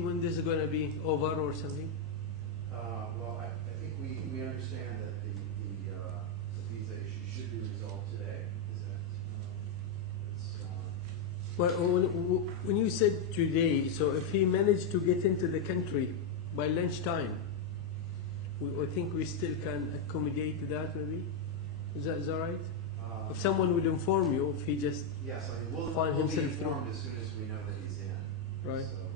date when this is going to be over or something? Well, I think we understand that the visa issue should be resolved today. Is that, it's, Well, when you said today, so if he managed to get into the country by lunchtime, I think we still can accommodate that maybe? Is that right? If someone would inform you, if he just yes, I mean, we'll find be himself informed as soon as we know that he's in. Right. So,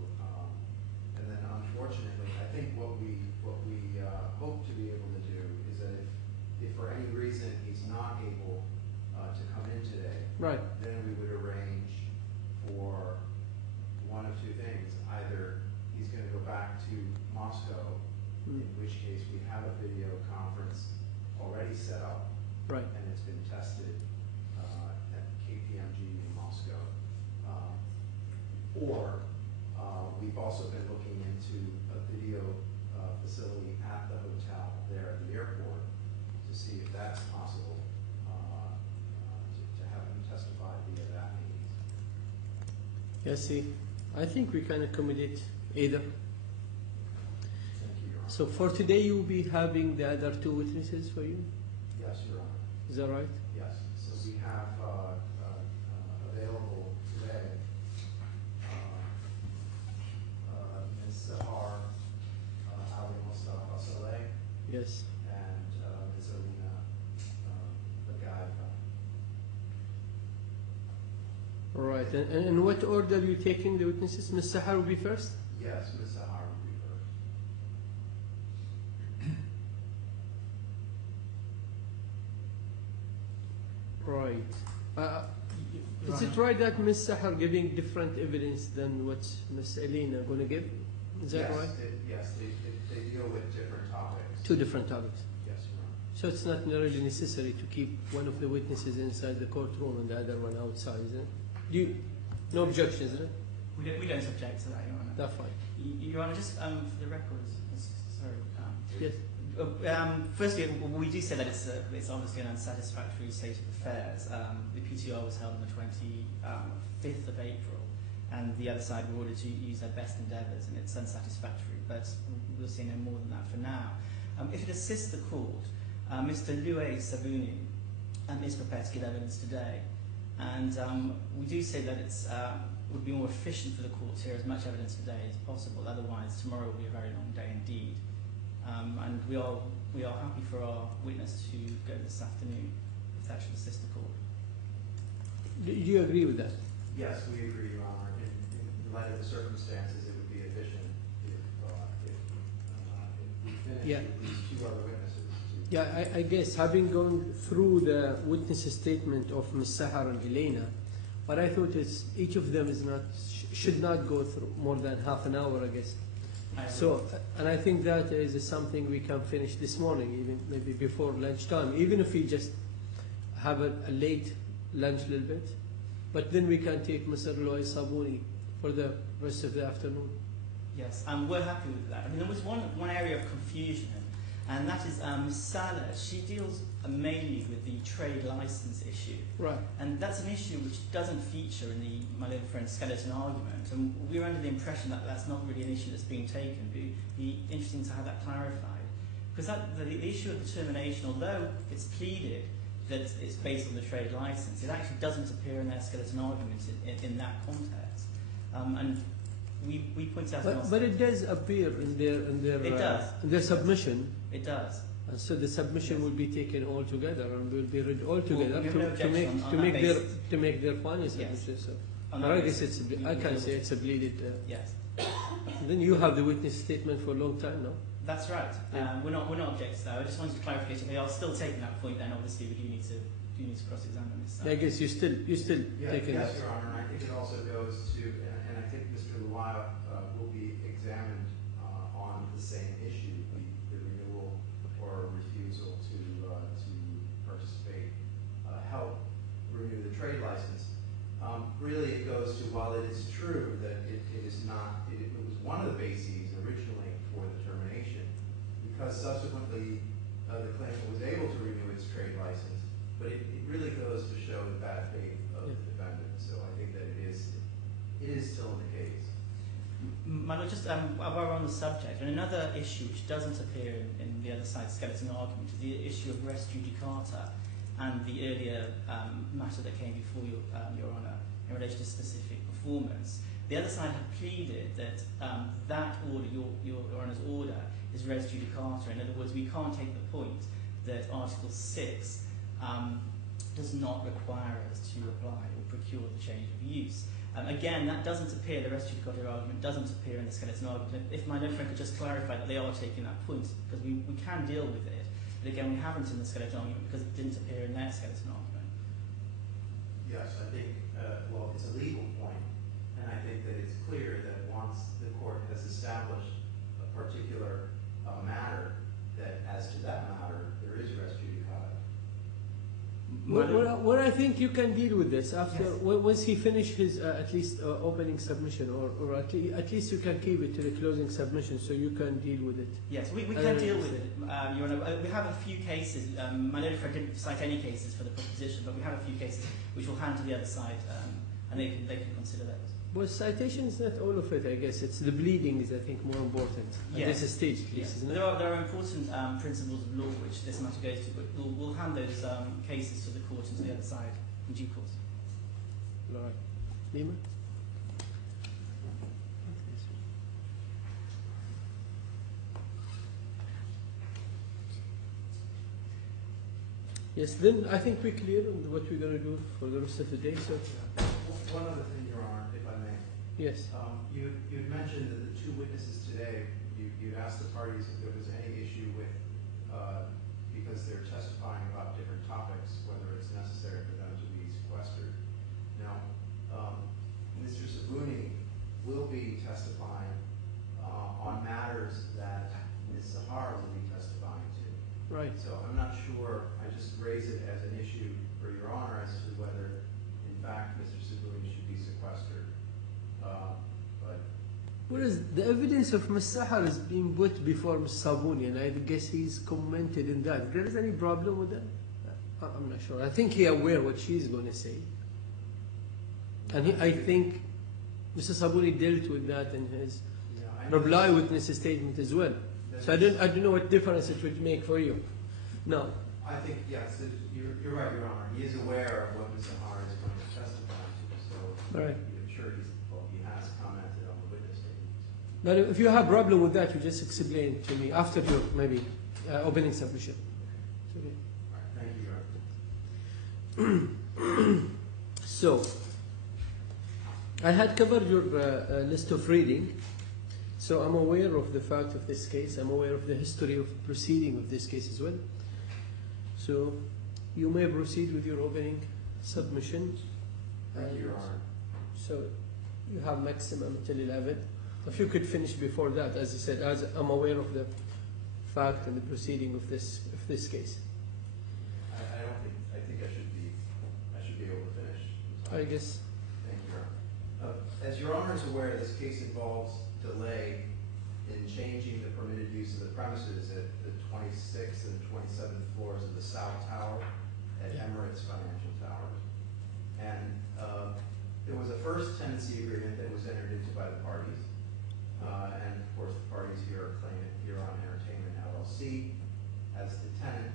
and then unfortunately, I think what we hope to be able to do is that if for any reason he's not able to come in today, Right. then we would arrange for one of two things. Either he's going to go back to Moscow, in which case we have a video conference already set up, Right. and it's been tested at KPMG in Moscow. Or we've also been looking into a video facility at the hotel there at the airport to see if that's possible to have him testify via that means. Yes, see, I think we can accommodate either. Thank you, Your Honor. So for today, you will be having the other two witnesses for you? Yes, Your Honor. Is that right? Yes. So we have available today Ms. Sahar Ali Mustafa Saleh Yes. and Ms. Alina Bagaifa. All right. And in what order are you taking the witnesses? Ms. Sahar will be first? Yes, Ms. Sahar will be first. Right. Is it right that Ms. Sahar giving different evidence than what Ms. Elena going to give? Is that right? Yes, they deal with different topics. Two different topics. Yes, Your Honor. So it's not really necessary to keep one of the witnesses inside the courtroom and the other one outside, is it? No objections, is it? We don't object to that, Your Honor. That's fine. Your Honor, just for the records, sorry. Yes. Firstly, we do say that it's obviously an unsatisfactory state of affairs. The PTR was held on the 25th of April, and the other side were ordered to use their best endeavours, and it's unsatisfactory, but we'll see no more than that for now. If it assists the court, Mr. Louis Sabuni is prepared to give evidence today, and we do say that it would be more efficient for the court to hear as much evidence today as possible, otherwise tomorrow will be a very long day indeed. And we are happy for our witness to go this afternoon, if that should assist the court. Do you agree with that? Yes, we agree, Your Honor. In light of the circumstances, it would be efficient if we finish with these two other witnesses. Yeah, I guess having gone through the witness statement of Ms. Sahar and Elena, what I thought is each of them should not go through more than half an hour, I guess. So, and I think that is something we can finish this morning, even maybe before lunchtime, even if we just have a late lunch a little bit. But then we can take Mr. Louis Sabuni for the rest of the afternoon. Yes, we're happy with that. I mean, there was one area of confusion, and that is Salah. She deals mainly with the trade license issue. Right. And that's an issue which doesn't feature in my little friend's skeleton argument. And we were under the impression that that's not really an issue that's being taken. It would be interesting to have that clarified. Because the issue of determination, although it's pleaded that it's based on the trade license, it actually doesn't appear in their skeleton argument in that context. And we point out... But it does appear in their submission. It does. And so the submission will be taken all together and will be read all together to make their final submission. Yes. So, I guess I can say it's a bleeded. Yes. Then you have the witness statement for a long time now. That's right. We're not objecting to that. I just wanted to clarify if they are still taking that point. Then obviously we do need to cross-examine this. I guess you still taking that. Yes, Your Honor. And I think it also goes to, and I think Mr. Luaya will be examined on the same issue, the renewal or refusal to participate, help renew the trade license. Really, it goes to, while it is true that it is not, it was one of the bases originally for the termination, because subsequently the claimant was able to renew its trade license, but it really goes to show the bad faith of the defendant. So I think that it is still the case. Madhani, just while we're on the subject, and another issue which doesn't appear in the other side's skeleton argument is the issue of res judicata and the earlier matter that came before Your Honour in relation to specific performance. The other side had pleaded that that order, Your Honour's order, is res judicata. In other words, we can't take the point that Article 6 does not require us to apply or procure the change of use. Again, that doesn't appear, the res judicata argument doesn't appear in the skeleton argument. If my friend could just clarify that they are taking that point, because we can deal with it. But again, we haven't in the skeleton argument because it didn't appear in their skeleton argument. Yes, I think, well, it's a legal point, and I think that it's clear that once the court has established a particular matter, that as to that matter, there is res judicata. Well, I think you can deal with this after Yes. once he finishes his at least opening submission, or at least you can keep it to the closing submission, so you can deal with it. Yes, we can deal with it. Your Honour, we have a few cases. My learned friend didn't cite any cases for the proposition, but we have a few cases which we'll hand to the other side, and they can consider those. Well, citation is not all of it, I guess. It's the bleeding is, I think, more important at Yes. this stage, at least, Yes. isn't it? There are important principles of law which this matter goes to, but we'll hand those cases to the court and to the other side in due course. All right. Lima? Yes, then I think we're clear on what we're going to do for the rest of the day. So, One other thing, Your Honor, if I may. yes. You'd mentioned that the two witnesses today, you'd asked the parties if there was any issue with, because they're testifying about different topics, whether it's necessary for them to be sequestered. Now, Mr. Sabuni will be testifying on matters that Ms. Sahar will be testifying to. Right. So I'm not sure, I just raise it as an issue for Your Honor as to whether, in fact, Mr. Sabuni should be sequestered. But Whereas the evidence of Ms. Sahar is being put before Ms. Sabuni, and I guess he's commented in that. If there is any problem with that? I'm not sure. I think he's aware what she's going to say. And I think Mr. Sabuni dealt with that in his I know reply this- witness statement as well. that So I is- don't know what difference it would make for you. No. I think, yes, you're right, Your Honor. He is aware of what Ms. Sahar is going to testify to, so All right. I'm sure he has commented on the witness statements. But if you have problem with that, you just explain to me after your maybe opening submission. It's okay. All right, thank you, Your Honor. So, I had covered your list of reading, so I'm aware of the fact of this case. I'm aware of the history of proceeding of this case as well. So, you may proceed with your opening submission. Thank you, Your Honor. So, you have maximum until 11. If you could finish before that, as I said, as I'm aware of the fact and the proceeding of this case. I think I should be able to finish. I guess. Thank you, Your Honor. As Your Honor is aware, this case involves delay in changing the permitted use of the premises at the 26th and 27th floors of the South Tower at Emirates Financial Towers. And there was a first tenancy agreement that was entered into by the parties. And of course, the parties here are claiming Theron Entertainment LLC as the tenant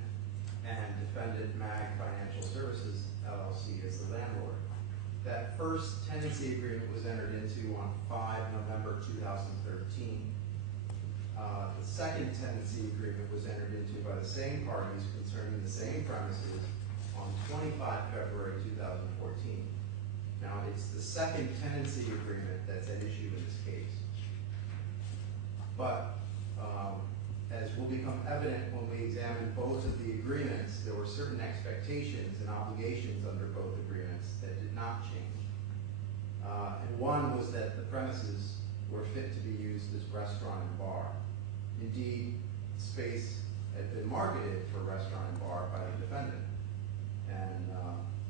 and defendant MAG Financial Services LLC as the landlord. That first tenancy agreement was entered into on 5 November 2013. The second tenancy agreement was entered into by the same parties concerning the same premises on 25 February 2014. Now, it's the second tenancy agreement that's at issue in this case. But as will become evident when we examine both of the agreements, there were certain expectations and obligations under both agreements that did not change. And one was that the premises were fit to be used as restaurant and bar. Indeed, the space had been marketed for restaurant and bar by the defendant. And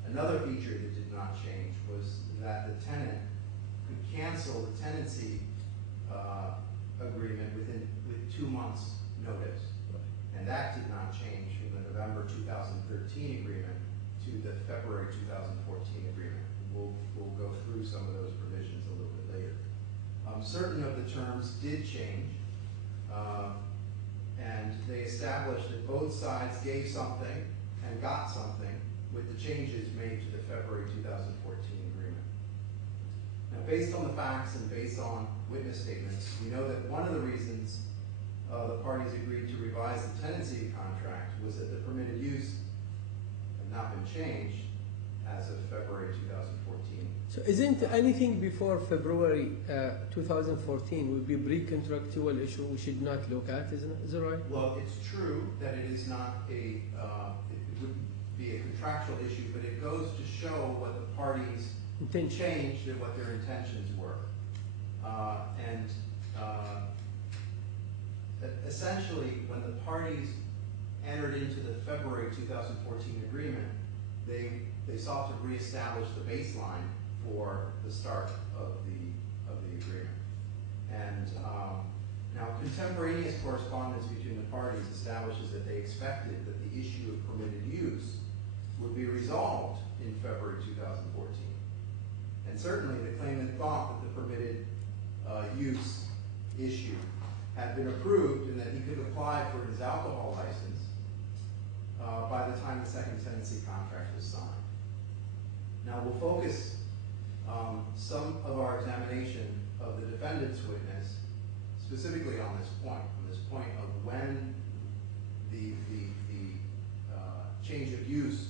another feature that did not change was that the tenant could cancel the tenancy agreement with 2 months' notice. And that did not change from the November 2013 agreement to the February 2014 agreement. We'll go through some of those provisions a little bit later. Certain of the terms did change, and they established that both sides gave something and got something with the changes made to the February 2014 agreement. Now, based on the facts and based on witness statements, we know that one of the reasons the parties agreed to revise the tenancy contract was that the permitted use had not been changed as of February 2014. So isn't anything before February 2014 would be pre-contractual issue we should not look at, isn't it? Is it right? Well, it's true that it is not it would be a contractual issue, but it goes to show what the parties changed and what their intentions were. Essentially, when the parties entered into the February 2014 agreement, they sought to reestablish the baseline for the start of the agreement. And now contemporaneous correspondence between the parties establishes that they expected that the issue of permitted use would be resolved in February 2014. And certainly the claimant thought that the permitted use issue had been approved and that he could apply for his alcohol license by the time the second tenancy contract was signed. Now we'll focus some of our examination of the defendant's witness specifically on this point of when the change of use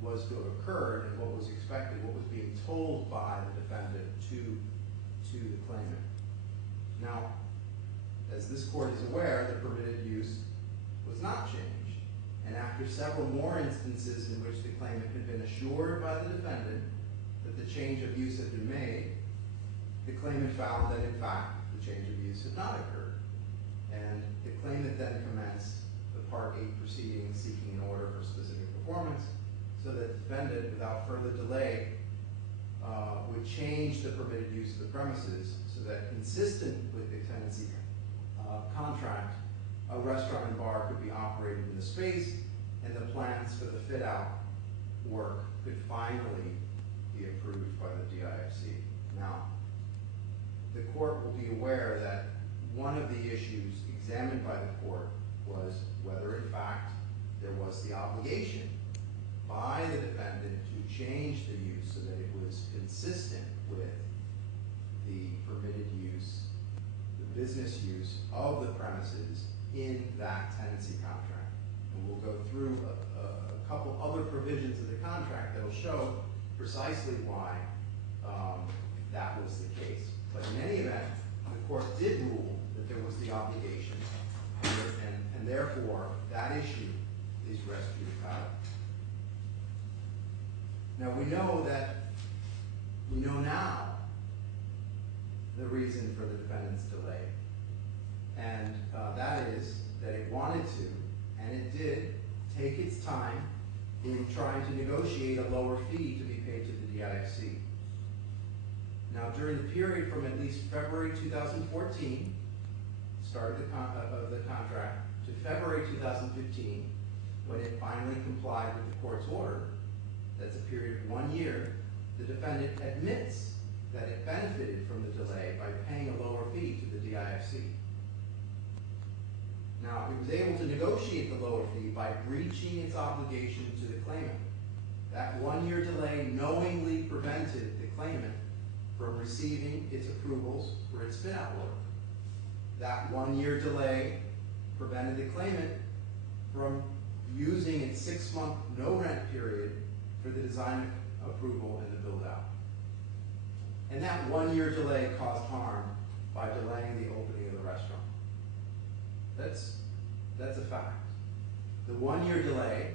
was to have occurred and what was expected, what was being told by the defendant to the claimant. Now, as this court is aware, the permitted use was not changed. And after several more instances in which the claimant had been assured by the defendant that the change of use had been made, the claimant found that in fact the change of use had not occurred. And the claimant then commenced the Part 8 proceeding seeking an order for specific performance so that the defendant, without further delay, would change the permitted use of the premises so that consistent with the tenancy contract, a restaurant and bar could be operated in the space and the plans for the fit-out work could finally be approved by the DIFC. Now, the court will be aware that one of the issues examined by the court was whether in fact there was the obligation by the defendant to change the use so that it was consistent with the permitted use, the business use of the premises in that tenancy contract. And we'll go through a couple other provisions of the contract that will show precisely why that was the case. But in any event, the court did rule that there was the obligation, and therefore that issue is res judicata. Now we know now the reason for the defendant's delay, and that is that it wanted to, and it did, take its time in trying to negotiate a lower fee to be paid to the DIFC. Now during the period from at least February 2014, start of the contract, to February 2015, when it finally complied with the court's order, that's a period of 1 year, the defendant admits that it benefited from the delay by paying a lower fee to the DIFC. Now, it was able to negotiate the lower fee by breaching its obligation to the claimant. That 1 year delay knowingly prevented the claimant from receiving its approvals for its fit-out work. That 1 year delay prevented the claimant from using its 6-month no-rent period for the design approval and the build-out. And that 1 year delay caused harm by delaying the opening of the restaurant. That's a fact. The 1 year delay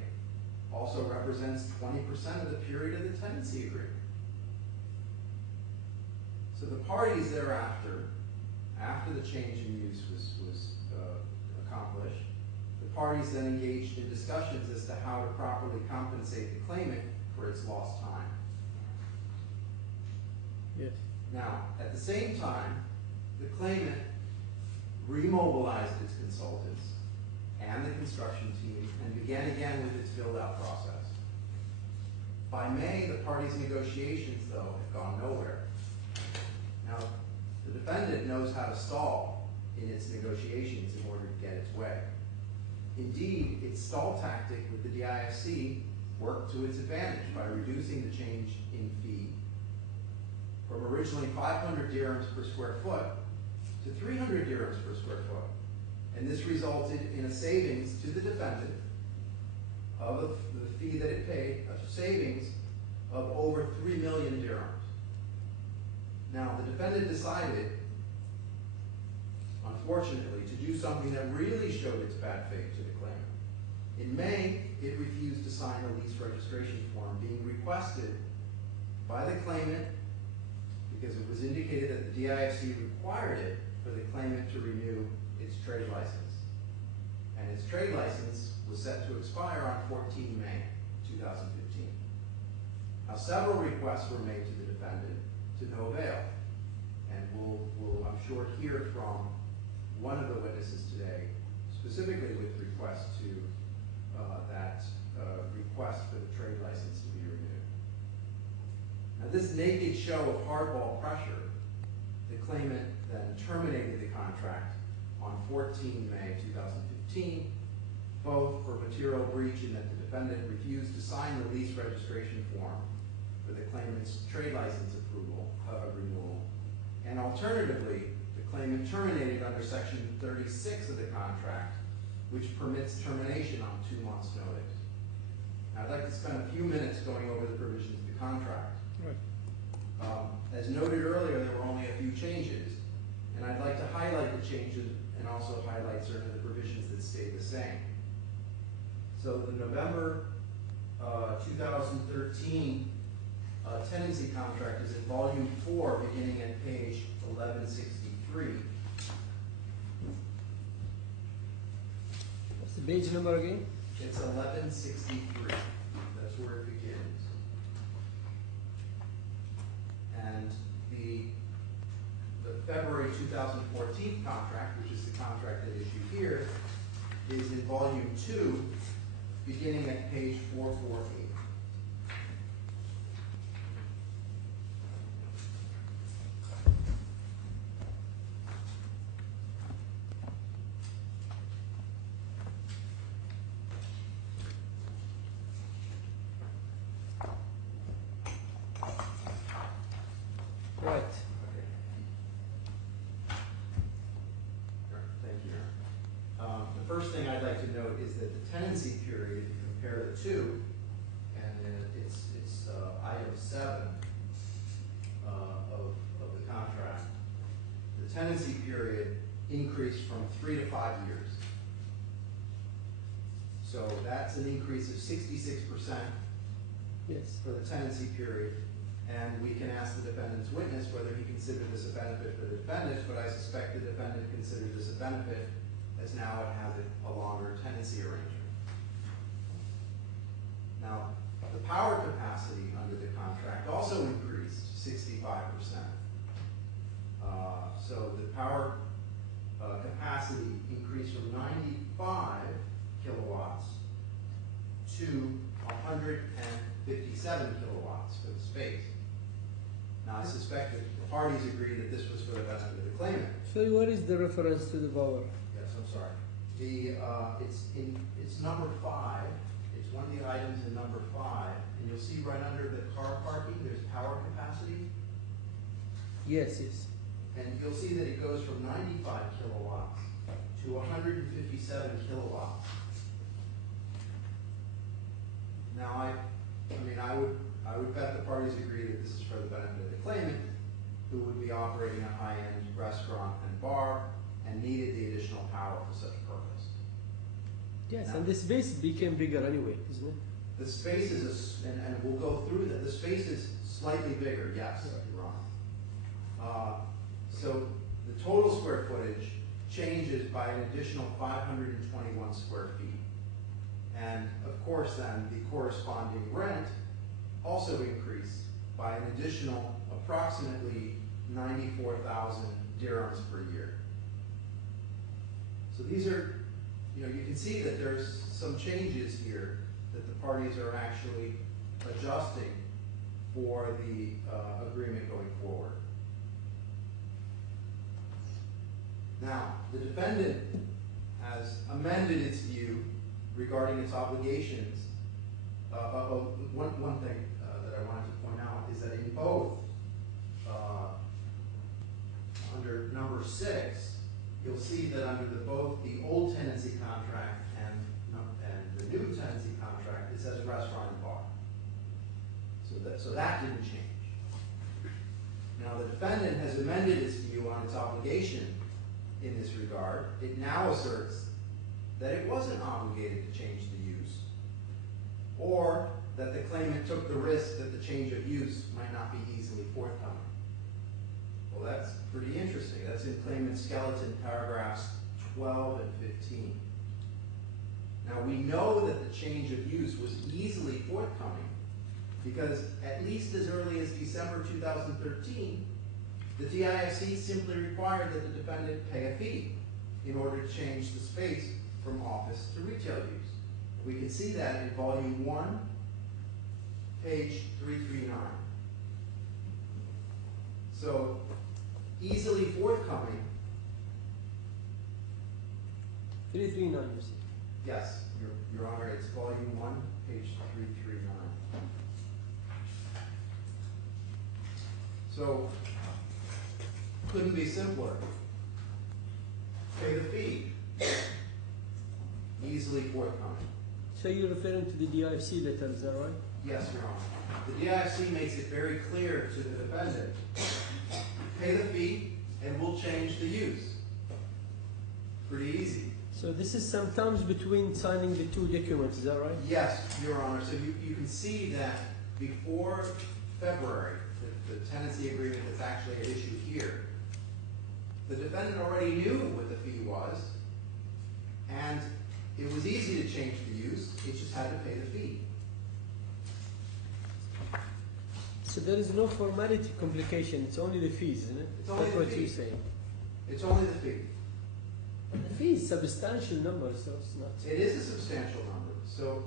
also represents 20% of the period of the tenancy agreement. So the parties thereafter, after the change in use was accomplished, the parties then engaged in discussions as to how to properly compensate the claimant for its lost time. Yes. Now, at the same time, the claimant remobilized its consultants and the construction team and began again with its build-out process. By May, the parties' negotiations, though, had gone nowhere. Now, The defendant knows how to stall in its negotiations in order to get its way. Indeed, its stall tactic with the DIFC worked to its advantage by reducing the change in fee from originally 500 dirhams per square foot to 300 dirhams per square foot. And this resulted in a savings to the defendant of the fee that it paid, a savings of over 3 million dirhams. Now, the defendant decided, unfortunately, to do something that really showed its bad faith to the claimant. In May, it refused to sign the lease registration form being requested by the claimant because it was indicated that the DIFC required it for the claimant to renew its trade license. And its trade license was set to expire on 14 May 2015. Now, several requests were made to the defendant to no avail. And we'll, I'm sure, hear from one of the witnesses today, specifically with request to that request for the trade license to be renewed. Now, this naked show of hardball pressure, the claimant then terminated the contract on 14 May 2015, both for material breach in that the defendant refused to sign the lease registration form for the claimant's trade license renewal, and alternatively, the claimant terminated under Section 36 of the contract, which permits termination on 2 months' notice. Now, I'd like to spend a few minutes going over the provisions of the contract. Right. As noted earlier, there were only a few changes, and I'd like to highlight the changes and also highlight certain of the provisions that stayed the same. So the November 2013 tenancy contract is in volume 4, beginning at page 1163. What's the page number again? It's 1163. That's where it begins. And the February 2014 contract, which is the contract that issued here, is in volume 2, beginning at page 448. Right. Thank you. The first thing I'd like to note is that the tenancy period, if you compare the two, and it's item 7 of the contract, the tenancy period increased from 3 to 5 years. So that's an increase of 66% Yes. for the tenancy period. And we can ask the defendant's witness whether he considered this a benefit for the defendant, but I suspect the defendant considered this a benefit as now it has a longer tenancy arrangement. Now, the power capacity under the contract also increased 65%. So the power capacity increased from 95 kilowatts to 157 kilowatts for the space. Now, I suspect that the parties agreed that this was for the benefit of the claimant. So what is the reference to the power? Yes, I'm sorry. It's number 5. It's one of the items in number 5, and you'll see right under the car parking, there's power capacity, Yes, yes. and you'll see that it goes from 95 kilowatts to 157 kilowatts. Now, I would bet the parties agree that this is for the benefit of the claimant, who would be operating a high-end restaurant and bar and needed the additional power for such purpose. Yes, Now, and the space became bigger anyway, isn't it? the space is, and we'll go through that, the space is slightly bigger, yes, you're wrong. So the total square footage changes by an additional 521 square feet. And of course then, the corresponding rent also increased by an additional approximately 94,000 dirhams per year. So these are, you can see that there's some changes here that the parties are actually adjusting for the agreement going forward. Now, the defendant has amended its view regarding its obligations. One thing that I wanted to point out is that in both, under number 6, you'll see that under both the old tenancy contract and the new tenancy contract, it says restaurant and bar. So that didn't change. Now the defendant has amended its view on its obligation in this regard. It now asserts that it wasn't obligated to change the use, or that the claimant took the risk that the change of use might not be easily forthcoming. Well, that's pretty interesting. That's in claimant skeleton paragraphs 12 and 15. Now we know that the change of use was easily forthcoming because at least as early as December 2013, the DIFC simply required that the defendant pay a fee in order to change the space from office to retail use. We can see that in volume 1, page 339. So, easily forthcoming. 339, you see. Yes, Your Honor, it's volume 1, page 339. So, couldn't be simpler. Pay the fee. Easily forthcoming. So you're referring to the DIFC letter, is that right? Yes, Your Honor. The DIFC makes it very clear to the defendant, pay the fee and we'll change the use. Pretty easy. So this is sometimes between signing the two documents, is that right? Yes, Your Honor. So you can see that before February, the tenancy agreement that's actually at issue here, the defendant already knew what the fee was, and it was easy to change the use, it just had to pay the fee. So there is no formality complication, it's only the fees, isn't it? It's only That's the what fee. you're saying. It's only the fee. But the fee is a substantial number, so it's not. It is a substantial number. So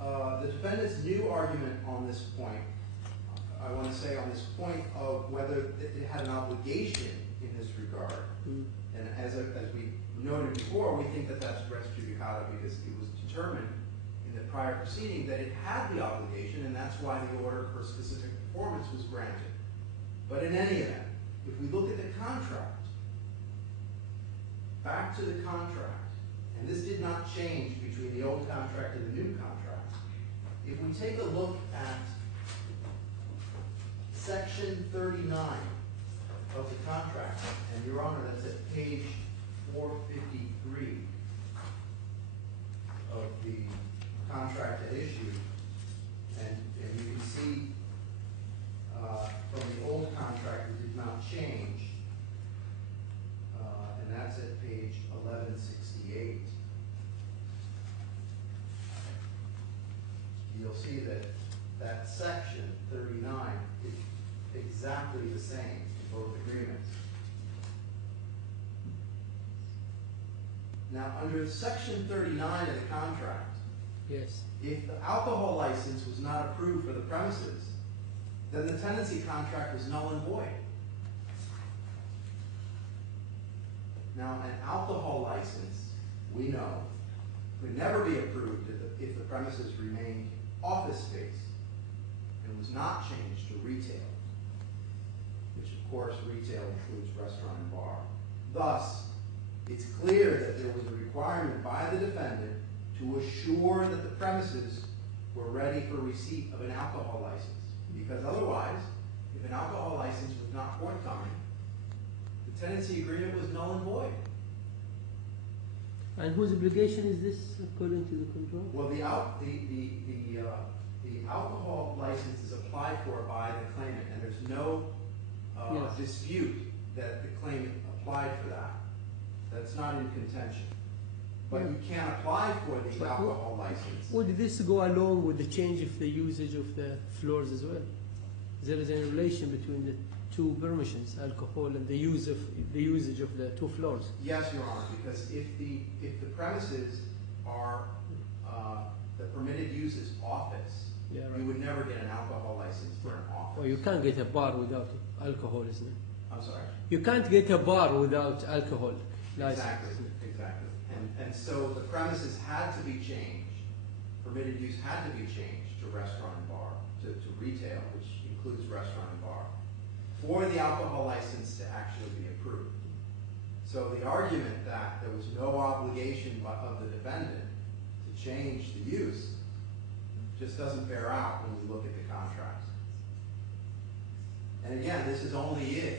the defendant's new argument on this point, I want to say on this point of whether it had an obligation in this regard, and as we noted before, we think that that's res judicata because it was determined in the prior proceeding that it had the obligation, and that's why the order for specific performance was granted. But in any event, if we look at the contract, back to the contract, and this did not change between the old contract and the new contract, if we take a look at Section 39 of the contract, and Your Honor, that's at page 453 of the contract at issue, and you can see from the old contract it did not change, and that's at page 1168. You'll see that that section 39 is exactly the same in both agreements. Now, under Section 39 of the contract, Yes. if the alcohol license was not approved for the premises, then the tenancy contract was null and void. Now, an alcohol license, we know, could never be approved if the premises remained office space and was not changed to retail, which of course retail includes restaurant and bar. Thus, it's clear that there was a requirement by the defendant to assure that the premises were ready for receipt of an alcohol license. Because otherwise, if an alcohol license was not forthcoming, the tenancy agreement was null and void. And whose obligation is this according to the contract? Well, the alcohol license is applied for by the claimant, and there's no Yes. dispute that the claimant applied for that. That's not in contention. But you can't apply for the But alcohol license. Would this go along with the change of the usage of the floors as well? There is a relation between the two permissions, alcohol and the usage of the two floors. Yes, Your Honor, because if the premises are the permitted use is office, Yeah, right. you would never get an alcohol license for an office. Well, you can't get a bar without alcohol, isn't it? I'm sorry? You can't get a bar without alcohol license. Exactly. And so the premises had to be changed, permitted use had to be changed to restaurant and bar, to retail, which includes restaurant and bar, for the alcohol license to actually be approved. So the argument that there was no obligation of the defendant to change the use just doesn't bear out when we look at the contracts. And again, this is only if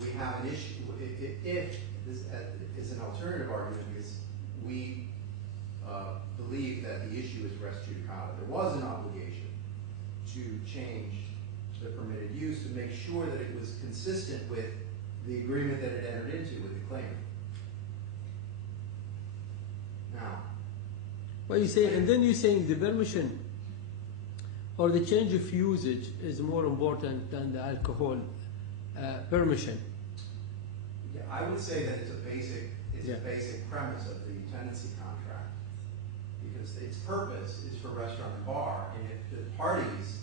we have an issue, if this is an alternative argument, because we believe that the issue is res judicata. There was an obligation to change the permitted use to make sure that it was consistent with the agreement that it entered into with the claimant. Now, Well, you say, and then you're saying the permission or the change of usage is more important than the alcohol permission. yeah, I would say that it's a basic premise of the tenancy contract, because its purpose is for restaurant and bar, and if the parties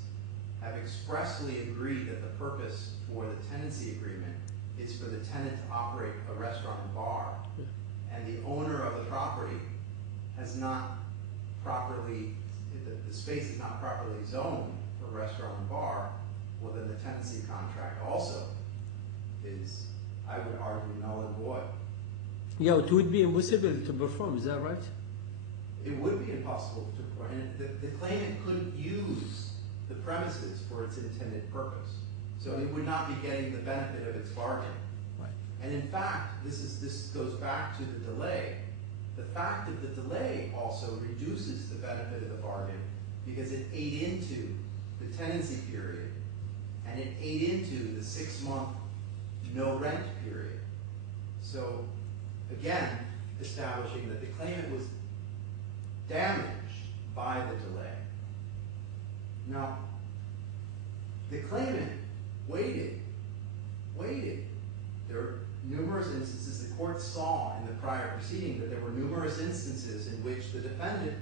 have expressly agreed that the purpose for the tenancy agreement is for the tenant to operate a restaurant and bar, and the owner of the property has not properly, the space is not properly zoned for restaurant and bar, well then the tenancy contract also is, I would argue, null and void. Yeah, it would be impossible to perform, is that right? It would be impossible to, and the claimant couldn't use the premises for its intended purpose. So it would not be getting the benefit of its bargain. Right. And in fact, this goes back to the delay. The fact of the delay also reduces the benefit of the bargain because it ate into the tenancy period and it ate into the 6-month no rent period. So again, establishing that the claimant was damaged by the delay. Now, the claimant waited. There are numerous instances, the court saw in the prior proceeding that there were numerous instances in which the defendant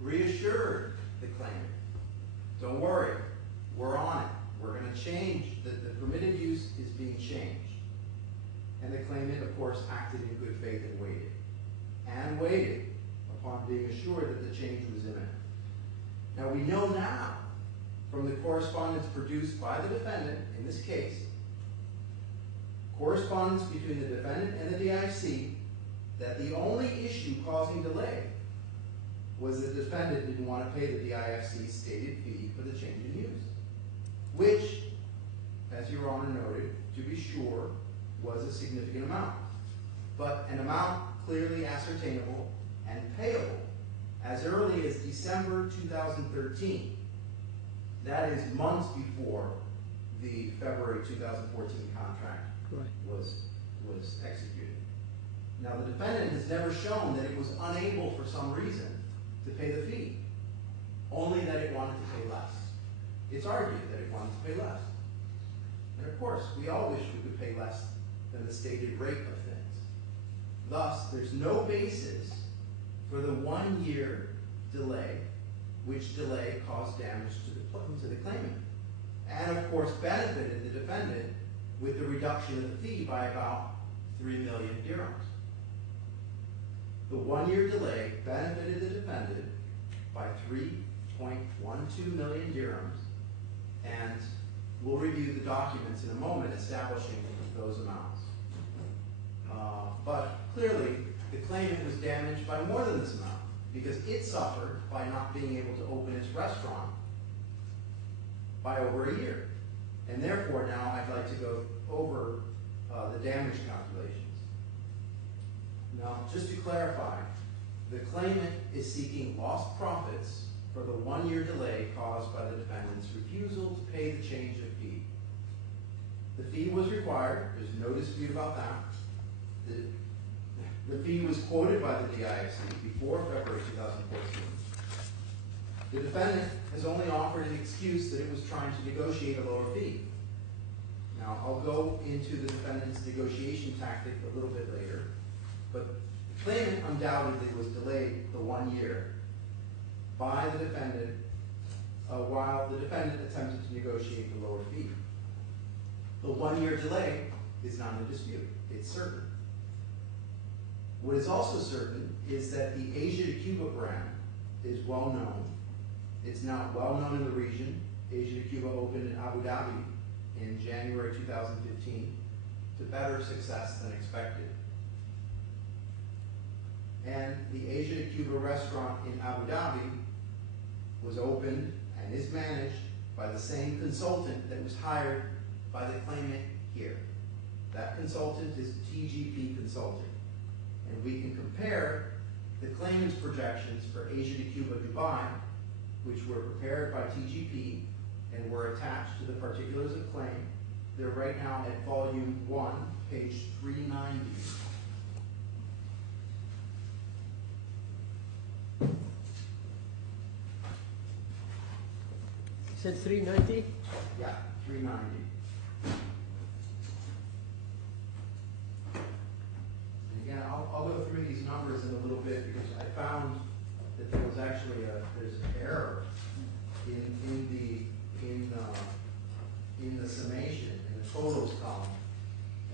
reassured the claimant, don't worry, we're on it, we're going to change, the permitted use is being changed. And the claimant, of course, acted in good faith and waited upon being assured that the change was imminent. Now we know now from the correspondence produced by the defendant in this case, correspondence between the defendant and the DIC, that the only issue causing delay was the defendant didn't want to pay the DIFC's stated fee for the change in use, which, as Your Honor noted, to be sure, was a significant amount, but an amount clearly ascertainable and payable as early as December 2013. That is months before the February 2014 contract was executed. Now the defendant has never shown that it was unable for some reason to pay the fee, only that it wanted to pay less. It's argued that it wanted to pay less. And of course, we all wish we could pay less than the stated rate of things. Thus, there's no basis for the 1-year delay, which delay caused damage to the claimant, and of course benefited the defendant with the reduction of the fee by about 3 million dirhams. The 1-year delay benefited the defendant by 3.12 million dirhams, and we'll review the documents in a moment establishing those amounts. But clearly, the claimant was damaged by more than this amount because it suffered by not being able to open its restaurant by over a year. And therefore, now I'd like to go over the damage calculations. Now, just to clarify, the claimant is seeking lost profits for the 1-year delay caused by the defendant's refusal to pay the change of fee. The fee was required, there's no dispute about that. The fee was quoted by the DIFC before February 2014. The defendant has only offered an excuse that it was trying to negotiate a lower fee. Now, I'll go into the defendant's negotiation tactic a little bit later, but the claimant undoubtedly was delayed the 1 year by the defendant while the defendant attempted to negotiate the lower fee. The 1 year delay is not in dispute, it's certain. What is also certain is that the Asia to Cuba brand is well known. It's now well known in the region. Asia to Cuba opened in Abu Dhabi in January 2015 to better success than expected. And the Asia to Cuba restaurant in Abu Dhabi was opened and is managed by the same consultant that was hired by the claimant here. That consultant is TGP Consulting. And we can compare the claimant's projections for Asia to Cuba Dubai, which were prepared by TGP and were attached to the particulars of claim. They're right now at volume 1, page 390. You said 390? Yeah, 390. And again, I'll go through these numbers in a little bit because I found that there was actually there's an error in the summation, in the totals column.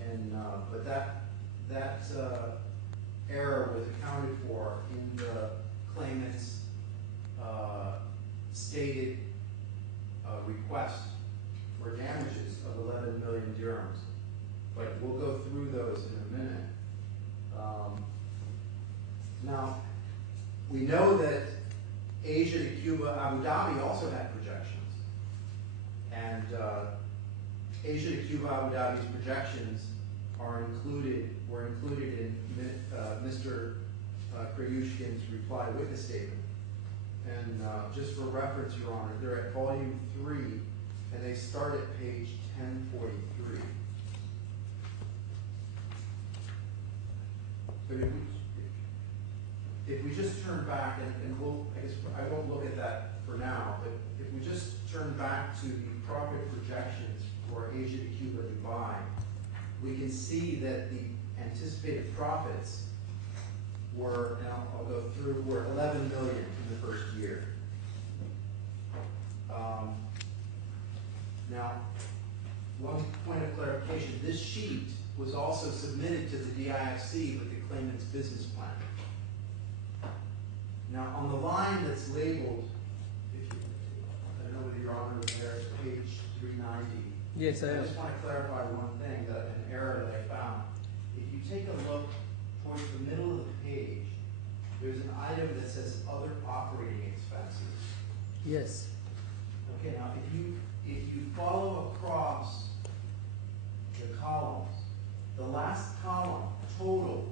And, but that error was accounted for in the claimant's stated request for damages of 11 million dirhams. But we'll go through those in a minute. Now, we know that Asia to Cuba, Abu Dhabi also had projections. And Asia to Cuba, Abu Dhabi's projections were included in Mr. Krayushkin's reply witness statement. And just for reference, Your Honor, they're at volume 3, and they start at page 1043. But if we just turn back, and I guess I won't look at that for now, but if we just turn back to the profit projections for Asia to Cuba Dubai, we can see that the anticipated profits were, and I'll go through, were 11 million in the first year. Now, one point of clarification, this sheet was also submitted to the DIFC with the claimant's business plan. Now, on the line that's labeled, I don't know whether Your Honor is there, it's page 390. Yes, I am. just want to clarify one thing, an error that I found. If you take a look towards the middle of the page, there's an item that says other operating expenses. Yes. Okay, now if you follow across the columns, the last column, total,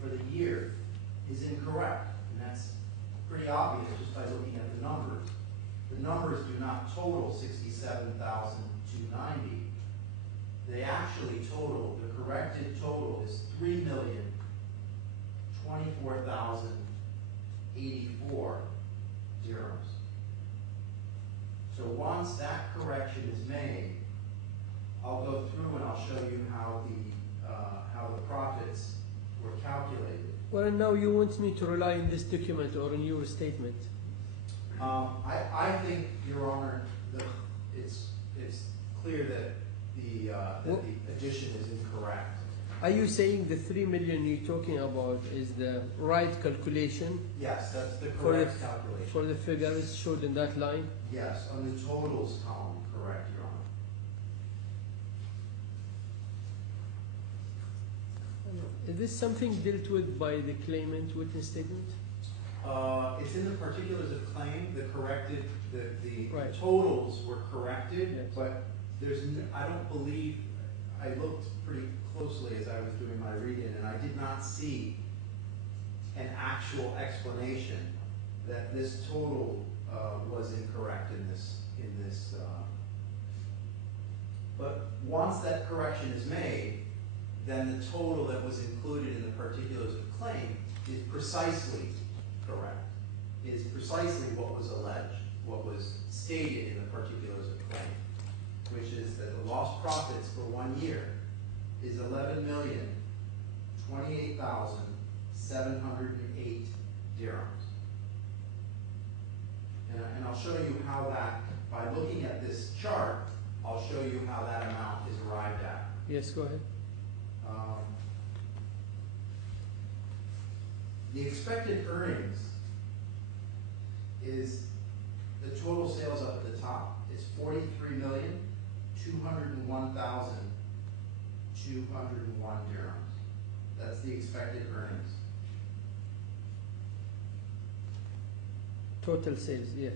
for the year is incorrect. And that's pretty obvious just by looking at the numbers. The numbers do not total 67,290. They actually total, the corrected total is 3,024,084 dirhams. So once that correction is made, I'll go through and I'll show you how the profits were calculated. Well, and now you want me to rely on this document or on your statement? I think, Your Honor, that it's clear that the addition is incorrect. Are you saying the 3 million you're talking about is the right calculation? Yes, that's the correct calculation. For the figures showed in that line? Yes, on the totals column, correct, Your Honor. Is this something dealt with by the claimant witness statement? It's in the particulars of claim. The Right. totals were corrected, Yes. but I don't believe, I looked pretty closely as I was doing my reading, and I did not see an actual explanation that this total was incorrect in this. But once that correction is made, then the total that was included in the particulars of claim is precisely correct. Is precisely what was alleged, what was stated in the particulars of claim, which is that the lost profits for 1 year is 11,028,708 dirhams. And I'll show you how that, by looking at this chart I'll show you how that amount is arrived at. Yes, go ahead. The expected earnings is the total sales up at the top is 43,201,201 dirhams. That's the expected earnings. Total sales, yes.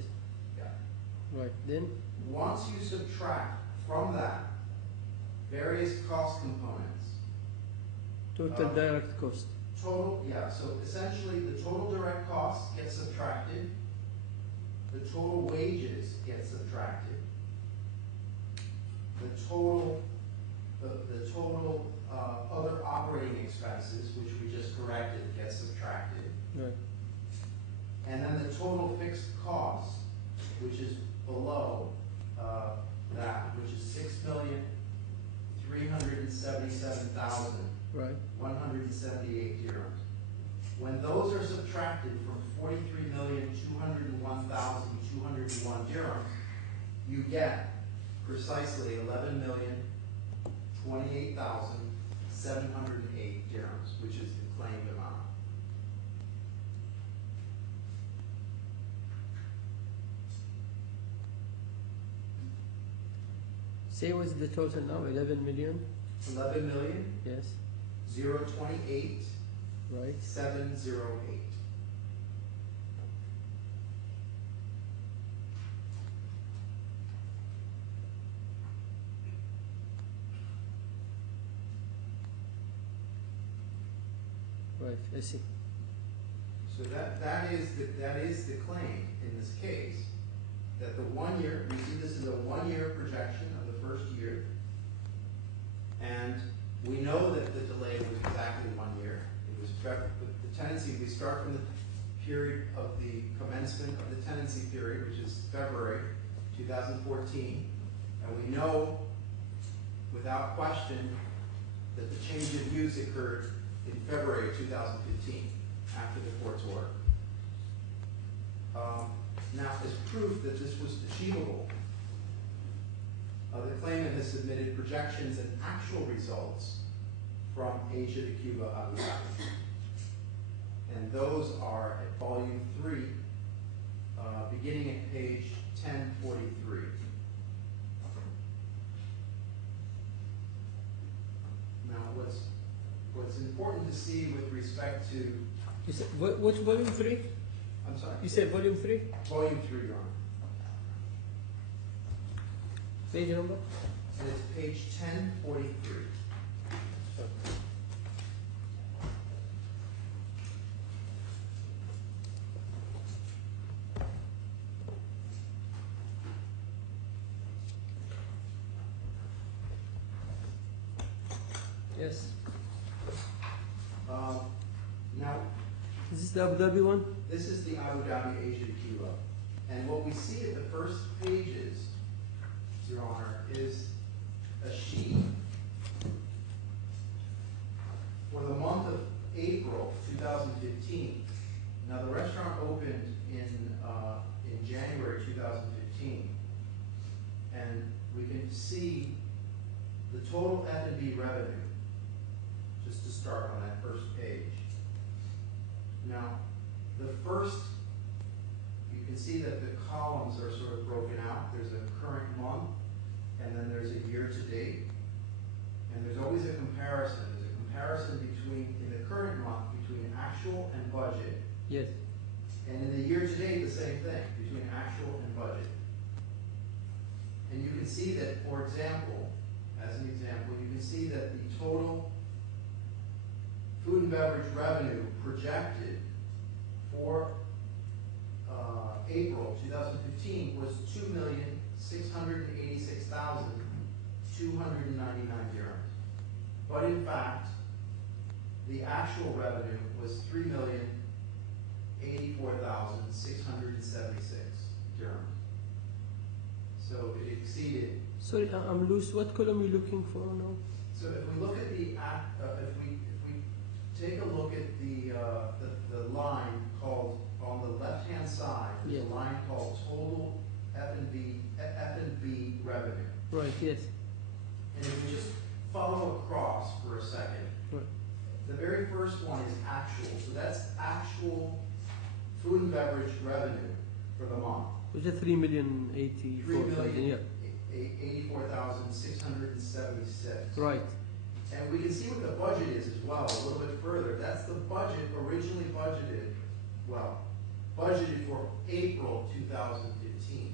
Yeah. Right, then? Once you subtract from that various cost components, Total direct cost. total, yeah, so essentially the total direct costs get subtracted, the total wages get subtracted, the total other operating expenses, which we just corrected, get subtracted, Right. and then the total fixed cost, which is below that, which is 6,377,178 Right. dirhams. When those are subtracted from 43,201,201 dirhams, you get precisely 11,028,708 dirhams, which is the claimed amount. Say what's the total now? 11 million? 11 million, Yes. 028, Right. 708. Right. I see. So that is the claim in this case, that the 1 year, you see this is a 1 year projection of the first year, and we know that the delay was exactly 1 year. It was the tenancy, we start from the period of the commencement of the tenancy period, which is February 2014, and we know without question that the change of use occurred in February 2015, after the court's order. Now, as proof that this was achievable, the claimant has submitted projections and actual results from Asia to Cuba, Abu Dhabi. And those are at volume 3, beginning at page 1043. Now, what's important to see with respect to, You said, what volume 3? I'm sorry, You said volume 3? volume 3, Your Honor, Page number? and it's page 1043. Yes. Now, Is this the Abu Dhabi one? this is the Abu Dhabi Asia to Cuba, and what we see at the first pages, Your Honor, is a sheet for the month of April 2015. Now, the restaurant opened in January 2015, and we can see the total F&B revenue, just to start on that first page. Now, the first, you can see that the columns are sort of broken out. There's a current month, and then there's a year to date. And there's always a comparison. There's a comparison between, in the current month, between actual and budget. Yes. And in the year to date, the same thing, between actual and budget. And you can see that, for example, as an example, you can see that the total food and beverage revenue projected for April 2015 was 2,686,299 dirhams. But in fact, the actual revenue was 3,084,676 dirhams. So it exceeded. Sorry, I'm loose. What column are you looking for now? So if we look at the if we take a look at the line called, on the left-hand side, there's a line called total F&B revenue. Right, yes. And if we just follow across for a second, Right. the very first one is actual. So that's actual food and beverage revenue for the month. Was it 3,084,000? Yeah. 84,676. Right. And we can see what the budget is as well, a little bit further. That's the budget originally budgeted, budgeted for April 2015.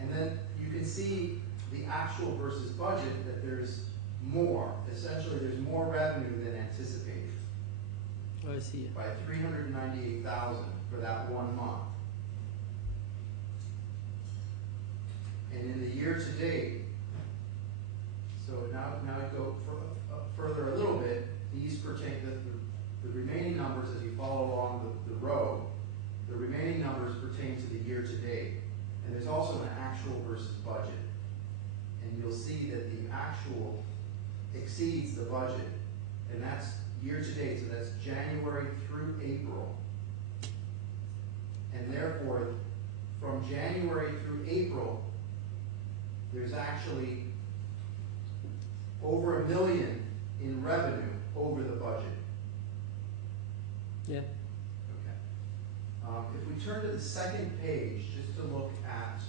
And then you can see the actual versus budget, that there's more. Essentially, there's more revenue than anticipated I see. by 398,000 for that 1 month. And in the year to date, so now I go further a little bit. These pertain the remaining numbers as you follow along the row. The remaining numbers pertain to the year to date, and there's also an actual versus budget. And you'll see that the actual exceeds the budget, and that's year to date. So that's January through April, and therefore, from January through April, there's actually over $1 million in revenue over the budget. Yeah. Okay. If we turn to the second page, just to look at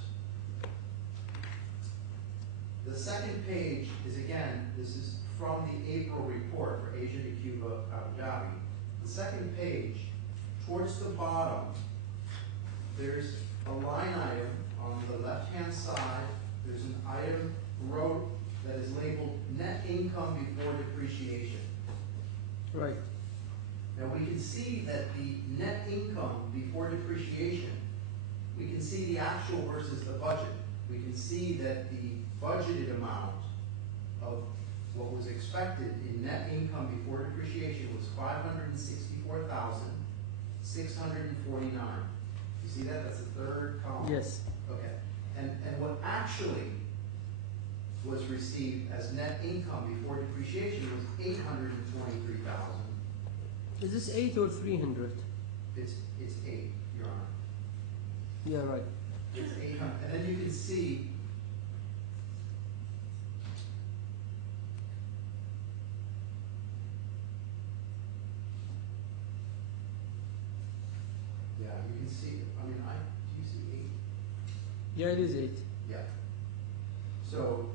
the second page, is again, this is from the April report for Asia to Cuba, Abu Dhabi. The second page, towards the bottom, there's a line item on the left-hand side. There's an item row that is labeled net income before depreciation. Right. Now we can see that the net income before depreciation, we can see the actual versus the budget. We can see that the budgeted amount of what was expected in net income before depreciation was $564,649. You see that? That's the third column. Yes. Okay. And what actually was received as net income before depreciation was $823,000. Is this 8 or 300? It's 8, Your Honor. Yeah, right. It's 800. And then you can see do you see 8? Yeah, it is 8. Yeah. So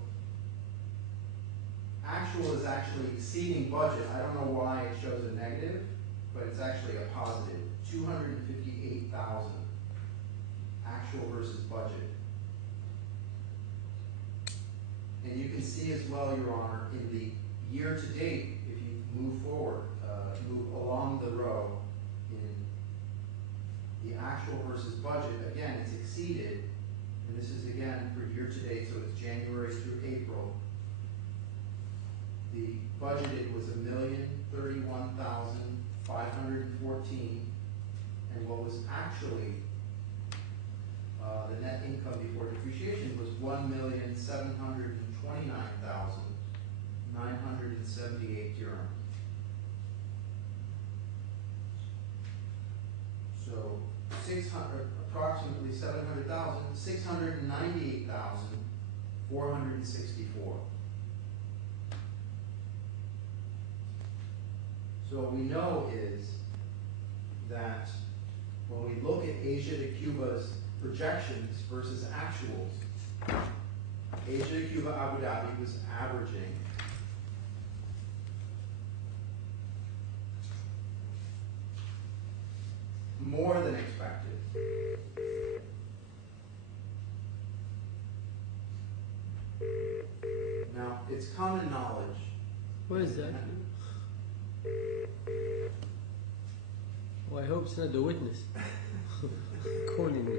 actual is actually exceeding budget. I don't know why it shows a negative, but it's actually a positive. 258,000 actual versus budget. And you can see as well, Your Honor, in the year to date, if you move forward, move along the row in the actual versus budget, again, it's exceeded. And this is again for year to date, so it's January through April. The budgeted was $1,031,514, and what was actually the net income before depreciation was $1,729,978 dirham. So approximately 700,000, 698,464. So what we know is that when we look at Asia to Cuba's projections versus actuals, Asia to Cuba Abu Dhabi was averaging more than expected. Now, it's common knowledge. What is that? Well, I hope it's not the witness calling me.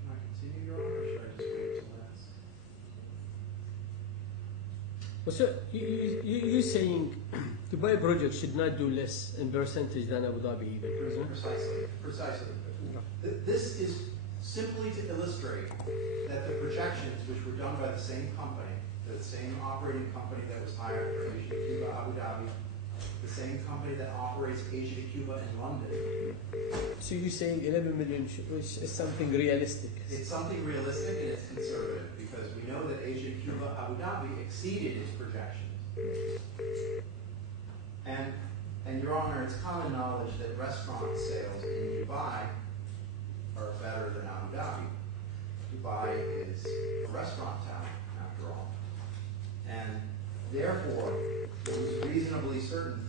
Can I continue, Your Honor, or should I just wait till last? Well, so you're saying Dubai project should not do less in percentage than Abu Dhabi even, isn't it? Precisely. This is simply to illustrate that the projections, which were done by the same company, the same operating company that was hired for Asia to Cuba, Abu Dhabi, the same company that operates Asia to Cuba in London. So you're saying 11 million, which is something realistic? It's something realistic and it's conservative because we know that Asia to Cuba, Abu Dhabi exceeded its projections. And Your Honor, it's common knowledge that restaurant sales in Dubai are better than Abu Dhabi. Dubai is a restaurant town, after all. And therefore, it was reasonably certain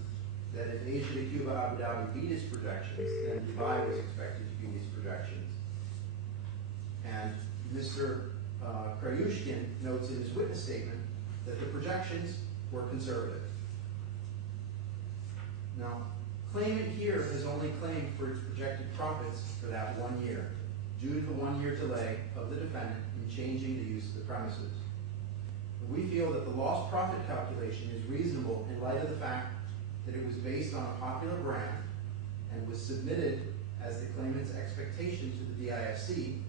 that if Asia to Cuba, Abu Dhabi beat its projections, then Dubai was expected to beat its projections. And Mr. Krayushkin notes in his witness statement that the projections were conservative. Now, claimant here has only claimed for its projected profits for that 1 year, due to the 1-year delay of the defendant in changing the use of the premises. We feel that the lost profit calculation is reasonable in light of the fact that it was based on a popular brand and was submitted as the claimant's expectation to the DIFC,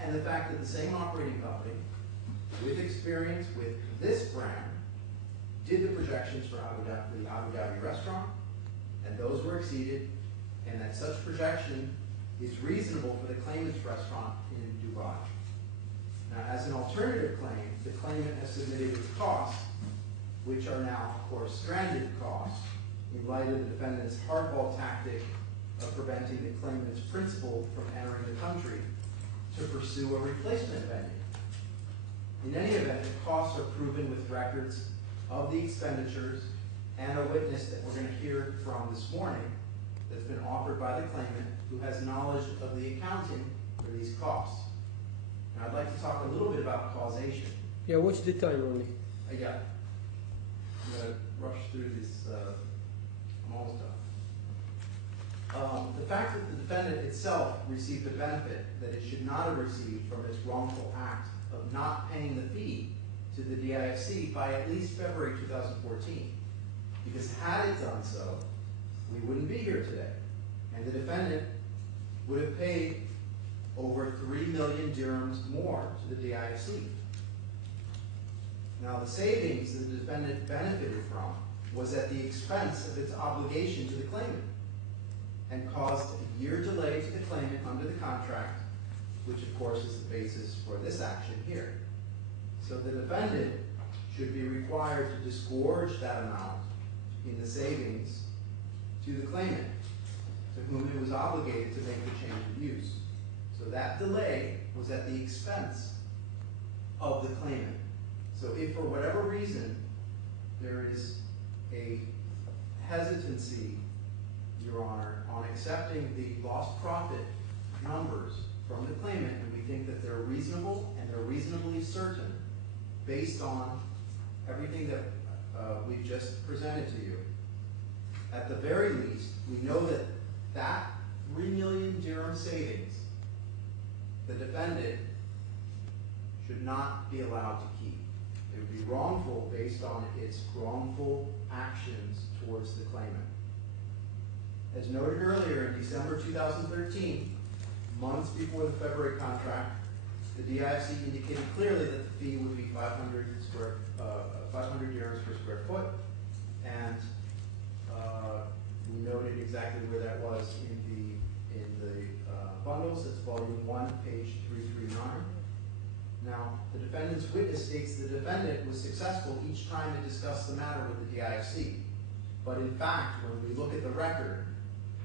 and the fact that the same operating company, with experience with this brand, did the projections for the Abu Dhabi restaurant, and those were exceeded, and that such projection is reasonable for the claimant's restaurant in Dubai. Now, as an alternative claim, the claimant has submitted its costs, which are now, of course, stranded costs, in light of the defendant's hardball tactic of preventing the claimant's principal from entering the country to pursue a replacement venue. In any event, the costs are proven with records of the expenditures and a witness that we're going to hear from this morning that's been offered by the claimant who has knowledge of the accounting for these costs. Now, I'd like to talk a little bit about causation. Yeah, watch the time only. Yeah. I'm going to rush through this. I'm almost done. The fact that the defendant itself received a benefit that it should not have received from its wrongful act of not paying the fee to the DIFC by at least February 2014. Because had it done so, we wouldn't be here today. And the defendant would have paid over 3 million dirhams more to the DIFC. Now, the savings that the defendant benefited from was at the expense of its obligation to the claimant and caused a year delay to the claimant under the contract, which of course is the basis for this action here. So the defendant should be required to disgorge that amount in the savings to the claimant, to whom it was obligated to make the change of use. So that delay was at the expense of the claimant. So if for whatever reason there is a hesitancy, Your Honor, on accepting the lost profit numbers from the claimant, and we think that they're reasonable and they're reasonably certain based on everything that we've just presented to you, at the very least, we know that that 3 million dirham savings, the defendant should not be allowed to keep. It would be wrongful based on its wrongful actions towards the claimant. As noted earlier, in December 2013, months before the February contract, the DIFC indicated clearly that the fee would be 500 dirhams per square foot, and we noted exactly where that was in the bundles. It's volume 1, page 339. Now, the defendant's witness states the defendant was successful each time to discuss the matter with the DIFC. But in fact, when we look at the record,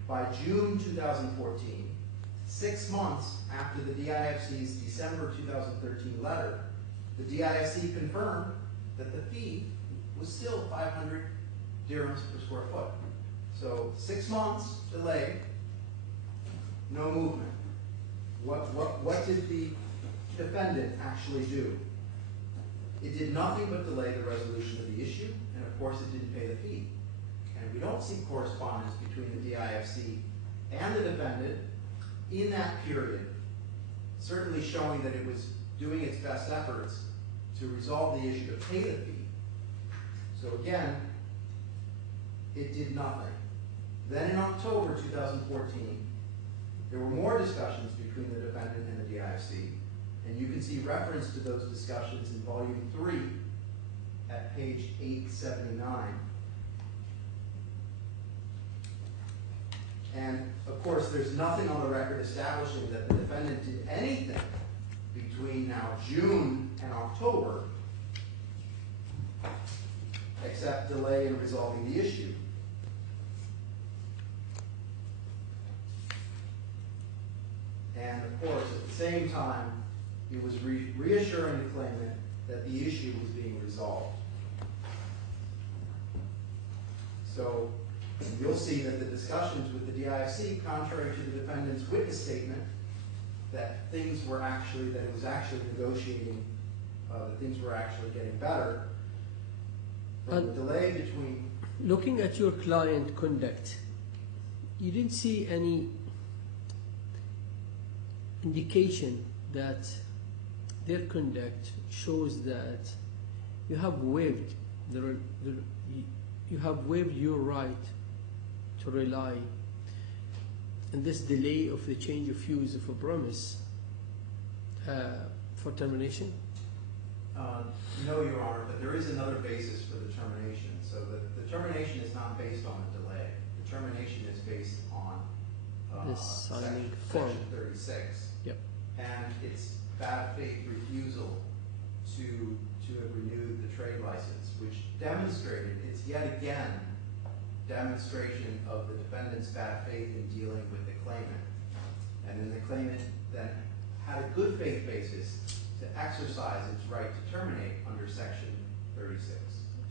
by June 2014, 6 months after the DIFC's December 2013 letter, the DIFC confirmed that the fee was still 500 dirhams per square foot. So 6 months delay, no movement. What did the defendant actually do? It did nothing but delay the resolution of the issue, and of course it didn't pay the fee. And we don't see correspondence between the DIFC and the defendant in that period, certainly showing that it was doing its best efforts to resolve the issue to pay the fee. So again, it did nothing. Then in October 2014, there were more discussions between the defendant and the DIFC, And you can see reference to those discussions in volume 3 at page 879. And of course, there's nothing on the record establishing that the defendant did anything between now June and October except delay in resolving the issue. And of course, at the same time, it was reassuring the claimant that the issue was being resolved. So you'll see that the discussions with the DIFC, contrary to the defendant's witness statement, that things were actually, that it was actually negotiating, that things were actually getting better. From the delay between... Looking at your client conduct, you didn't see any indication that their conduct shows that you have waived you have waived your right to rely on this delay of the change of use of a promise for termination? No, Your Honor, but there is another basis for the termination. So the termination is not based on a delay. The termination is based on this signing form. Section 36. Yep. And it's bad faith refusal to have renewed the trade license, which demonstrated, it's yet again demonstration of the defendant's bad faith in dealing with the claimant. And then the claimant then had a good faith basis to exercise its right to terminate under Section 36.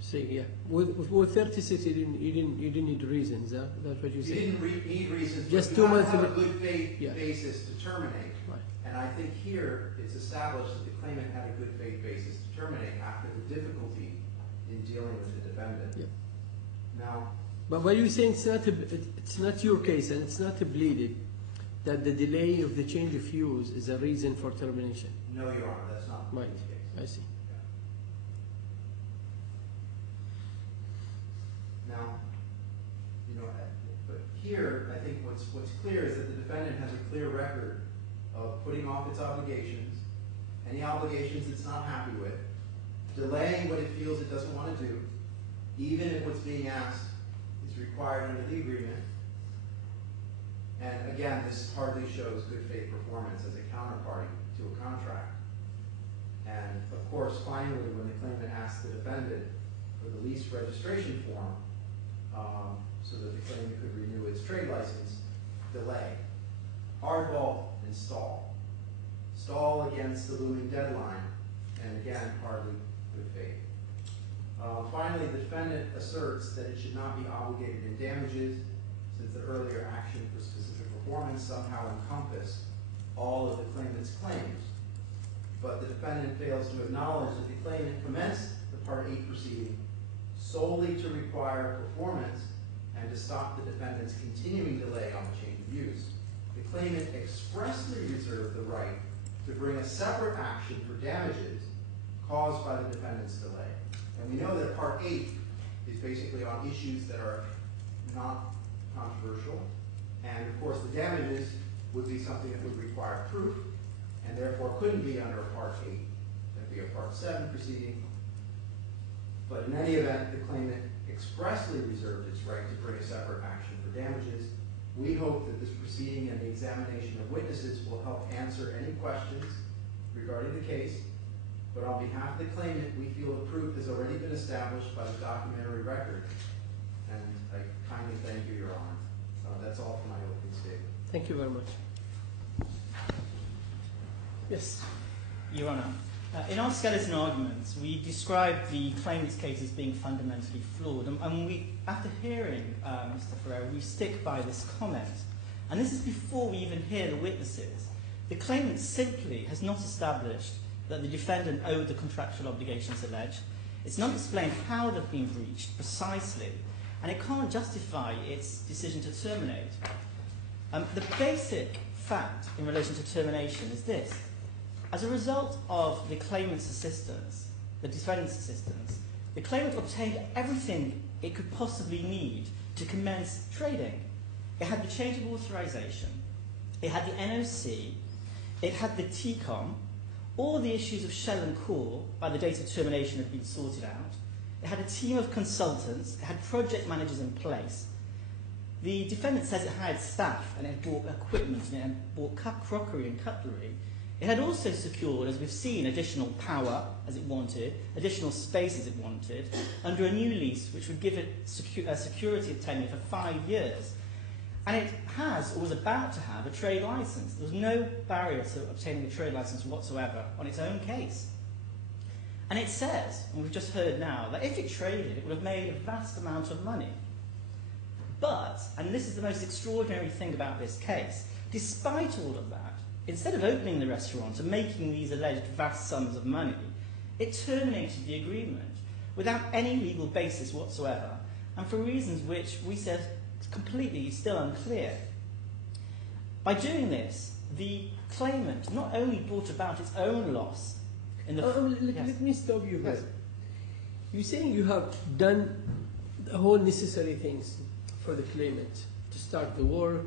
See, yeah. With 36, you didn't need reasons, huh? That's what you said. You didn't need reasons, just but 2 you months have a good faith basis to terminate. Right. And I think here it's established that the claimant had a good faith basis to terminate after the difficulty in dealing with the defendant. Yeah. Now, but what you're saying, it's not your case, and it's not pleaded that the delay of the change of use is a reason for termination. No, Your Honor, that's not the Right. case. I see. Now, but here, I think what's clear is that the defendant has a clear record of putting off its obligations, any obligations it's not happy with, delaying what it feels it doesn't want to do, even if what's being asked is required under the agreement. And again, this hardly shows good faith performance as a counterparty to a contract. And of course, finally, when the claimant asks the defendant for the lease registration form, so that the claimant could renew its trade license, delay. Hardball and stall. Stall against the looming deadline, and again, hardly good faith. Finally, the defendant asserts that it should not be obligated in damages, since the earlier action for specific performance somehow encompassed all of the claimant's claims. But the defendant fails to acknowledge that the claimant commenced the Part 8 proceeding solely to require performance and to stop the defendant's continuing delay on the change of use. The claimant expressly reserved the right to bring a separate action for damages caused by the defendant's delay. And we know that Part 8 is basically on issues that are not controversial, and of course the damages would be something that would require proof, and therefore couldn't be under a Part 8. It would be a Part 7 proceeding. But in any event, the claimant expressly reserved its right to bring a separate action for damages. We hope that this proceeding and the examination of witnesses will help answer any questions regarding the case. But on behalf of the claimant, we feel the proof has already been established by the documentary record. And I kindly thank you, Your Honor. That's all for my opening statement. Thank you very much. Yes. Your Honor, in our skeleton arguments, we described the claimant's case as being fundamentally flawed. And we, after hearing Mr. Ferreira, we stick by this comment. And this is before we even hear the witnesses. The claimant simply has not established that the defendant owed the contractual obligations alleged. It's not explained how they've been breached precisely, and it can't justify its decision to terminate. The basic fact in relation to termination is this. As a result of the claimant's assistance, the defendant's assistance, the claimant obtained everything it could possibly need to commence trading. It had the change of authorization, it had the NOC, it had the TCOM, all the issues of shell and core by the date of termination had been sorted out. It had a team of consultants, it had project managers in place. The defendant says it hired staff and it had bought equipment and it had bought crockery and cutlery. It had also secured, as we've seen, additional power as it wanted, additional space as it wanted, under a new lease which would give it a security of tenure for 5 years. And it has, or was about to have, a trade licence. There was no barrier to obtaining a trade licence whatsoever on its own case. And it says, and we've just heard now, that if it traded, it would have made a vast amount of money. But, and this is the most extraordinary thing about this case, despite all of that, instead of opening the restaurant and making these alleged vast sums of money, it terminated the agreement without any legal basis whatsoever, and for reasons which we said completely still unclear. By doing this, the claimant not only brought about its own loss in the... Let me stop you here. You're saying you have done the whole necessary things for the claimant to start the work,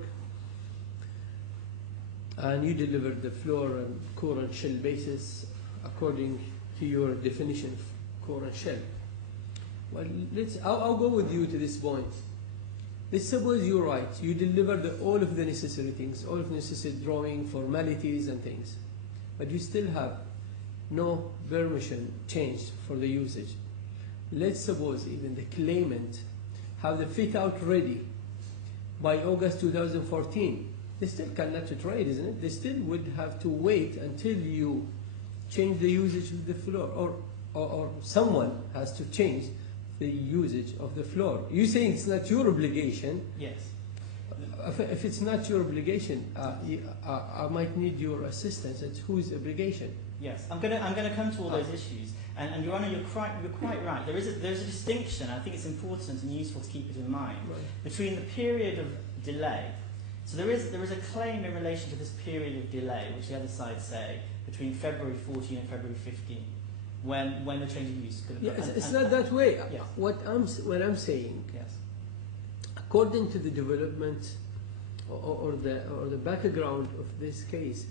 and you delivered the floor and core and shell basis according to your definition of core and shell. Well, I'll go with you to this point. Let's suppose you're right. You delivered all of the necessary things, all of the necessary drawing, formalities and things, but you still have no permission changed for the usage. Let's suppose even the claimant have the fit out ready by August 2014. They still cannot trade, isn't it? They still would have to wait until you change the usage of the floor, or someone has to change the usage of the floor. You're saying it's not your obligation. Yes. If it's not your obligation, I might need your assistance. It's whose obligation? Yes, I'm going to come to all those issues, and Your Honour, you're quite right. There's a distinction. I think it's important and useful to keep it in mind between the period of delay. So there is a claim in relation to this period of delay, which the other side say between February 14 and February 15, when the change of use could have. Yeah, it's not that way. Yes. What I'm saying, yes, according to the development or the background of this case,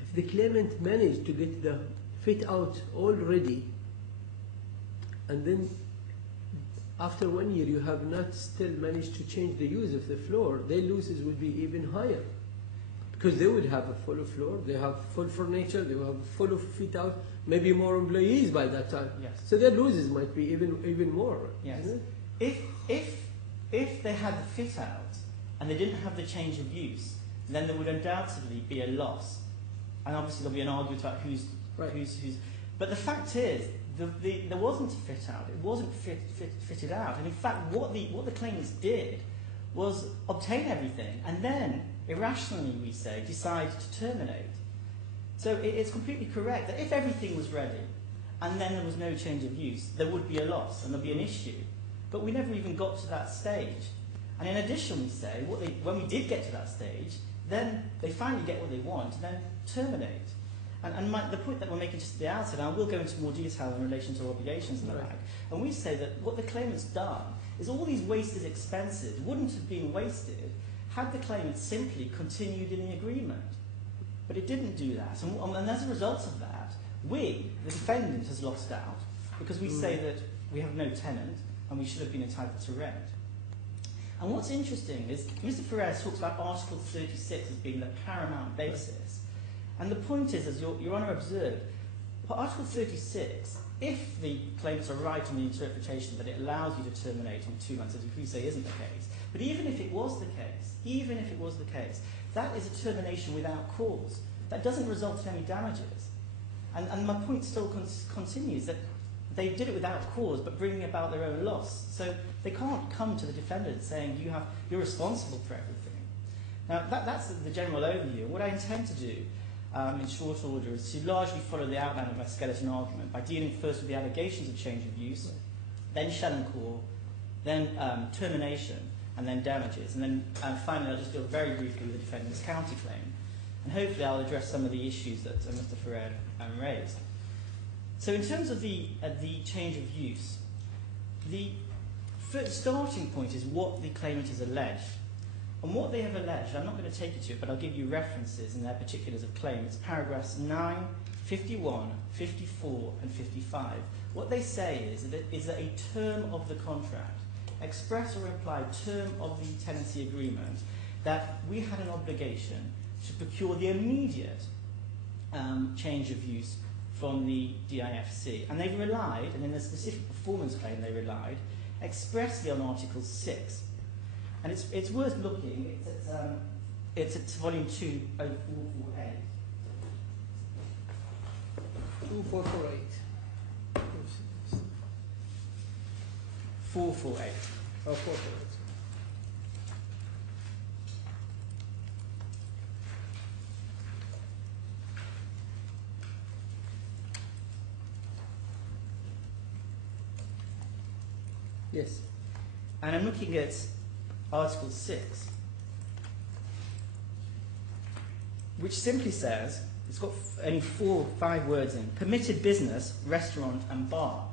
if the claimant managed to get the fit out already, and then after 1 year you have not still managed to change the use of the floor, their losses would be even higher, because they would have a full floor, they have full furniture, they will have full of fit out, maybe more employees by that time. yes. So their losses might be even more. Yes. Isn't it? If they had the fit out and they didn't have the change of use, then there would undoubtedly be a loss, and obviously there'll be an argument about who's. But the fact is, there wasn't a fit out. It wasn't fitted out. And in fact, what the claimants did was obtain everything, and then irrationally, we say, decide to terminate. So it's completely correct that if everything was ready, and then there was no change of use, there would be a loss and there'd be an issue. But we never even got to that stage. And in addition, we say, when we did get to that stage, then they finally get what they want, and then terminate. And the point that we're making just at the outset, and I will go into more detail in relation to obligations and the like, and we say that what the claimant's done is all these wasted expenses wouldn't have been wasted had the claimant simply continued in the agreement. But it didn't do that, and as a result of that, we, the defendant, has lost out, because we say that we have no tenant, and we should have been entitled to rent. And what's interesting is Mr. Ferrer talks about Article 36 as being the paramount basis. And the point is, as Your Honour observed, for Article 36, if the claimants are right in the interpretation that it allows you to terminate in 2 months, as you say isn't the case, but even if it was the case, that is a termination without cause. That doesn't result in any damages. And my point still continues, that they did it without cause, but bringing about their own loss. So they can't come to the defendant saying, you're responsible for everything. Now, that's the general overview. What I intend to do in short order is to largely follow the outline of my skeleton argument by dealing first with the allegations of change of use, then shell and core, then termination, and then damages. And then finally I'll just deal very briefly with the defendant's counterclaim. And hopefully I'll address some of the issues that Mr. Ferrer raised. So in terms of the change of use, the starting point is what the claimant has alleged. And what they have alleged, I'm not going to take you to it, but I'll give you references in their particulars of claim. It's paragraphs 9, 51, 54, and 55. What they say is that a term of the contract, express or implied term of the tenancy agreement, that we had an obligation to procure the immediate change of use from the DIFC. And they've relied, and in the specific performance claim they relied, expressly on Article 6. And it's worth looking. It's at volume 2, 0448. 2448. 448. Oh, 448. Yes. And I'm looking at Article 6, which simply says, it's got only 4 or 5 words in, permitted business, restaurant and bar.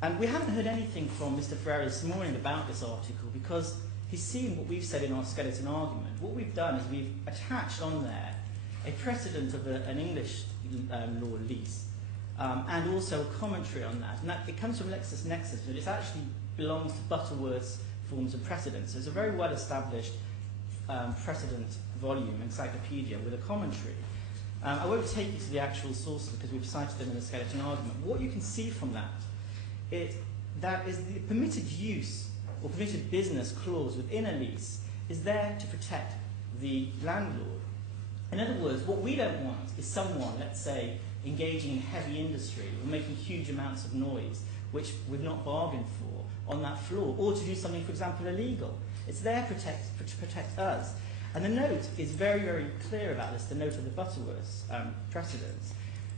And we haven't heard anything from Mr. Ferreira this morning about this article because he's seen what we've said in our skeleton argument. What we've done is we've attached on there a precedent of an English law lease and also a commentary on that. And it comes from LexisNexis, but it actually belongs to Butterworth's Forms and Precedents. So it's a very well-established precedent volume, encyclopedia, with a commentary. I won't take you to the actual sources because we've cited them in the skeleton argument. What you can see from that is the permitted use or permitted business clause within a lease is there to protect the landlord. In other words, what we don't want is someone, let's say, engaging in heavy industry or making huge amounts of noise, which we've not bargained for, on that floor, or to do something, for example, illegal. It's there to protect us. And the note is very, very clear about this, the note of the Butterworth's precedents,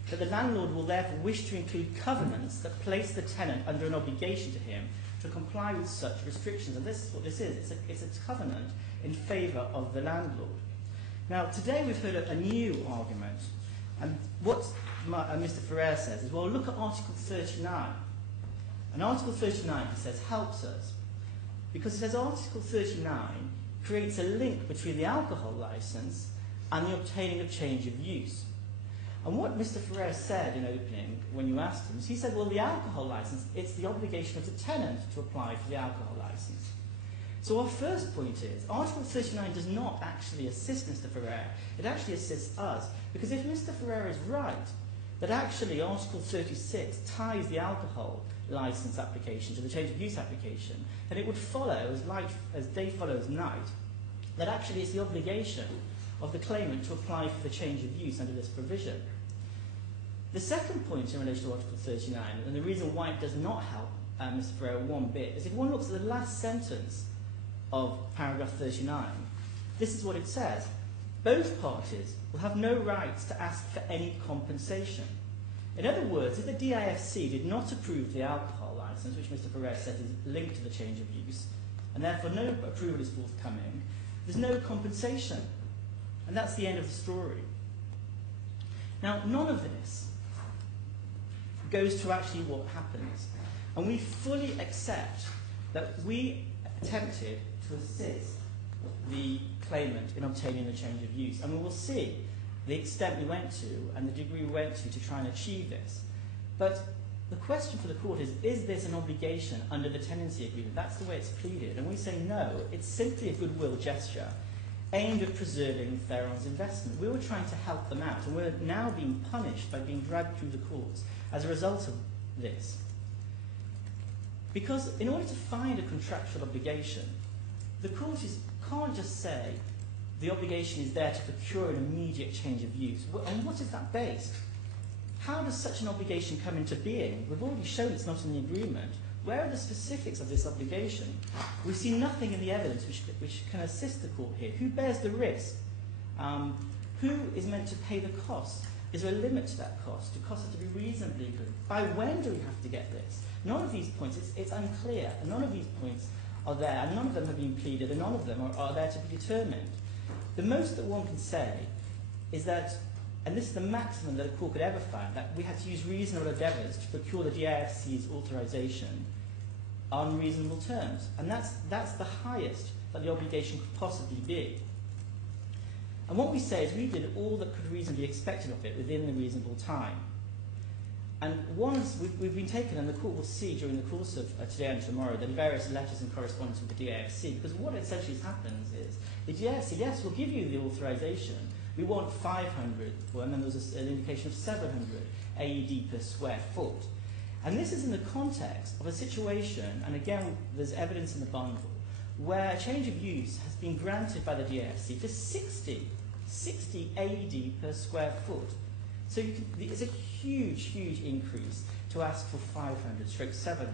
that the landlord will therefore wish to include covenants that place the tenant under an obligation to him to comply with such restrictions. And this is what this is. It's a covenant in favour of the landlord. Now, today we've heard a new argument. And what Mr. Ferrer says is, well, look at Article 39. And Article 39, he says, helps us. Because it says Article 39 creates a link between the alcohol licence and the obtaining of change of use. And what Mr. Ferrer said in opening, when you asked him, is he said, well, the alcohol licence, it's the obligation of the tenant to apply for the alcohol licence. So our first point is, Article 39 does not actually assist Mr. Ferrer, it actually assists us. Because if Mr. Ferrer is right, that actually Article 36 ties the alcohol licence application to the change of use application, then it would follow, as day follows night, that actually it's the obligation of the claimant to apply for the change of use under this provision. The second point in relation to Article 39, and the reason why it does not help Mr. Ferrer one bit, is if one looks at the last sentence of paragraph 39, this is what it says. Both parties will have no rights to ask for any compensation. In other words, if the DIFC did not approve the alcohol licence, which Mr. Ferrer said is linked to the change of use, and therefore no approval is forthcoming, there's no compensation. And that's the end of the story. Now, none of this goes to actually what happens. And we fully accept that we attempted to assist the claimant in obtaining the change of use. And we will see the extent we went to and the degree we went to try and achieve this. But the question for the court is this an obligation under the tenancy agreement? That's the way it's pleaded. And we say no, it's simply a goodwill gesture aimed at preserving Theron's investment. We were trying to help them out, and we're now being punished by being dragged through the courts as a result of this. Because in order to find a contractual obligation, the court can't just say the obligation is there to procure an immediate change of use. On what is that based? How does such an obligation come into being? We've already shown it's not in the agreement. Where are the specifics of this obligation? We see nothing in the evidence which can assist the court here. Who bears the risk? Who is meant to pay the cost? Is there a limit to that cost? Do costs have to be reasonably good? By when do we have to get this? None of these points, it's unclear, and none of these points are there, and none of them have been pleaded, and none of them are there to be determined. The most that one can say is that, and this is the maximum that a court could ever find, that we had to use reasonable endeavours to procure the DIFC's authorisation on reasonable terms. And that's the highest that the obligation could possibly be. And what we say is we did all that could reasonably be expected of it within the reasonable time. And once we've been taken, and the court will see during the course of today and tomorrow, the various letters and correspondence with the DAFC, because what essentially happens is the DAFC, yes, will give you the authorization. We want 500, and then there's an indication of 700 AED per square foot. And this is in the context of a situation, and again, there's evidence in the bundle, where a change of use has been granted by the DAFC for 60 AED per square foot. So it's a huge, huge increase to ask for 500/700.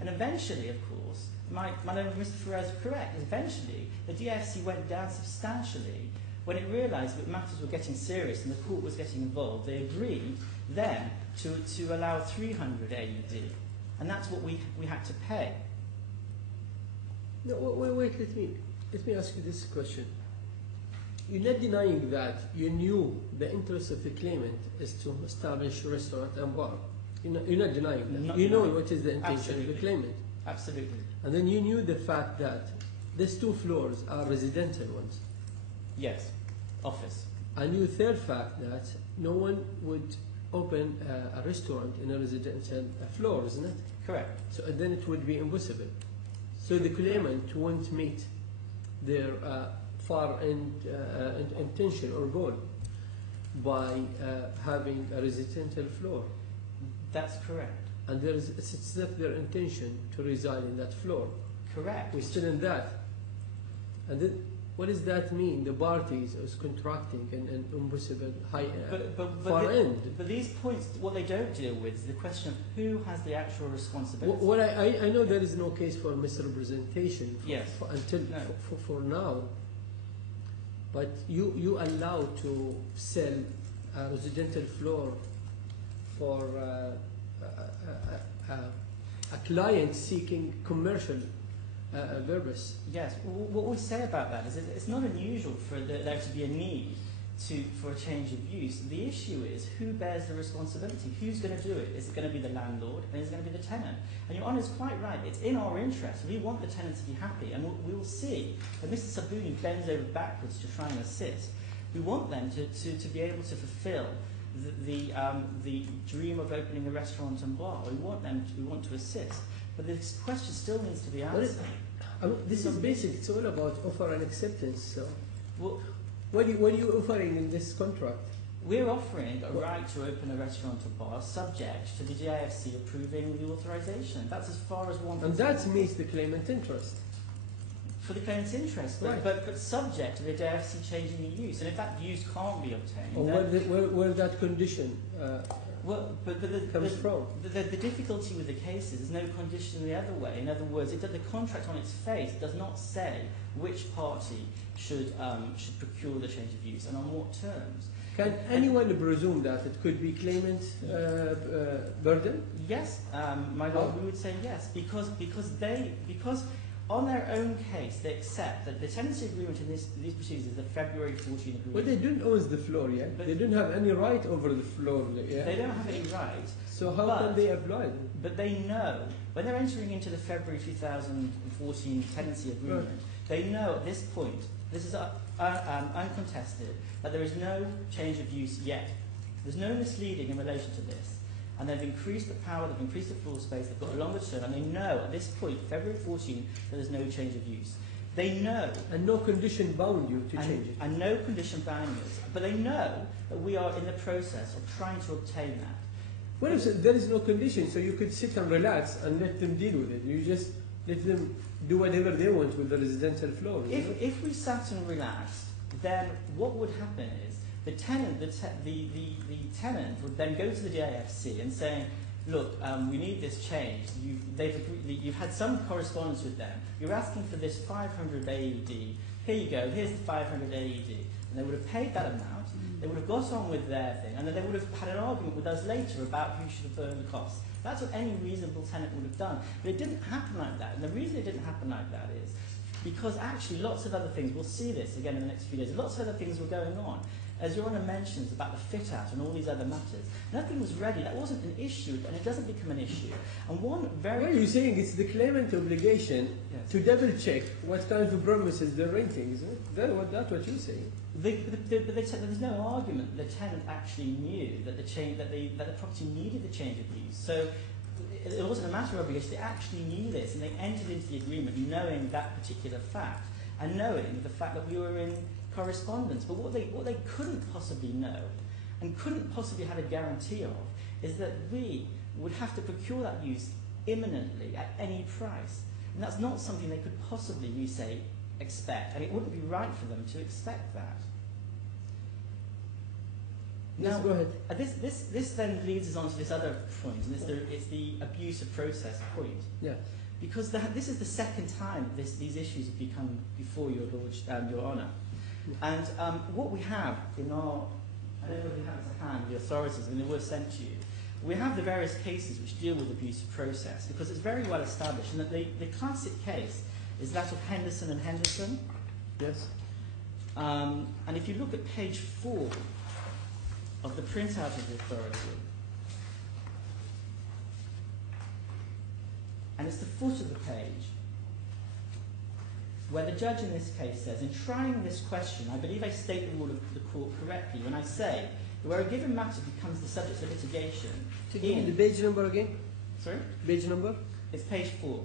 And eventually, of course, my name Mr. Ferrez is correct, eventually the DAFC went down substantially when it realised that matters were getting serious and the court was getting involved. They agreed then to allow 300 AED. And that's what we had to pay. No, wait, let me ask you this question. You're not denying that you knew the interest of the claimant is to establish a restaurant and bar. You're not denying that. Not you know denying. what is the intention Absolutely. of the claimant. Absolutely. And then you knew the fact that these 2 floors are residential ones. Yes. Office. And you third fact that no one would open a restaurant in a residential floor, isn't it? Correct. So then it would be impossible. So the claimant won't meet their far end intention or goal by having a residential floor. That's correct. And it's not their intention to reside in that floor. Correct. We're still in that. And then what does that mean? The parties is contracting an impossible high far end. But these points, what they don't deal with is the question of who has the actual responsibility. Well, I know there is no case for misrepresentation Yes. For now, but you allow to sell a residential floor for a client seeking commercial purpose. Yes. What we say about that is it's not unusual for there to be a need for a change of use. The issue is who bears the responsibility? Who's going to do it? Is it going to be the landlord, and is it going to be the tenant? And your Honour's quite right. It's in our interest. We want the tenant to be happy, and we will see that Mr. Sabuni bends over backwards to try and assist. We want them to be able to fulfil the dream of opening a restaurant and bar. We want to assist, but this question still needs to be answered. This is basic. It's all about offer and acceptance. So, Well, what are you offering in this contract? we're offering a right to open a restaurant or bar subject to the DAFC approving the authorisation. That's as far as one. And that meets the claimant interest. For the claimant's interest, Right. but subject to the DAFC changing the use, and if that use can't be obtained, Or where that condition comes from. The difficulty with the case is there's no condition the other way. In other words, the contract on its face does not say which party should procure the change of use and on what terms. Can anyone presume that it could be claimant burden? Yes, my lord, we would say yes, because on their own case they accept that the tenancy agreement in these proceedings is the February 14 agreement. Well, they don't own the floor yet. They don't have any right over the floor yet. They don't have any right. So how can they apply them? But they know, when they're entering into the February 2014 tenancy agreement, they know at this point, this is uncontested, that there is no change of use yet. There's no misleading in relation to this. And they've increased the power, they've increased the floor space, they've got a longer term, and they know at this point, February 14, that there's no change of use. They know. And no condition bound you to change it. And no condition bound us. But they know that we are in the process of trying to obtain that. What if there is no condition, so you could sit and relax and let them deal with it? You just let them do whatever they want with the residential floor. If we sat and relaxed, then what would happen is the tenant would then go to the DAFC and saying, look, we need this changed. You've had some correspondence with them. You're asking for this 500 AED. Here you go. Here's the 500 AED. And they would have paid that amount. They would have got on with their thing, and then they would have had an argument with us later about who should have borne the costs. That's what any reasonable tenant would have done. But it didn't happen like that. And the reason it didn't happen like that is because actually lots of other things, we'll see this again in the next few days, lots of other things were going on. as Your Honour mentions about the fit out and all these other matters, nothing was ready. That wasn't an issue, and it doesn't become an issue. And one very... Well, you're saying it's the claimant's obligation Yes. to double check what kind of premises they're renting, isn't it? That's what you're saying. There's no argument that the tenant actually knew that the property needed the change of use. So it wasn't a matter of obligation. They actually knew this, and they entered into the agreement knowing that particular fact, and knowing the fact that we were in correspondence. But what they couldn't possibly know, and couldn't possibly have a guarantee of, is that we would have to procure that use imminently at any price. And that's not something they could possibly, you say, expect, and it wouldn't be right for them to expect that. Yes, Now, go ahead. This then leads us on to this other point, and it's the abuse of process point. Yeah. Because this is the second time these issues have become before Your Honour. And what we have in our, I don't know if we have to hand the authorities, and they were sent to you, we have the various cases which deal with abuse of process, because it's very well established, and that the classic case is that of Henderson and Henderson. Yes. And if you look at page 4 of the printout of the authority, and it's the foot of the page, where the judge in this case says, in trying this question, I believe I state the rule of the court correctly when I say that where a given matter becomes the subject of litigation... Give me the page number again. Sorry? Page number? It's page 4.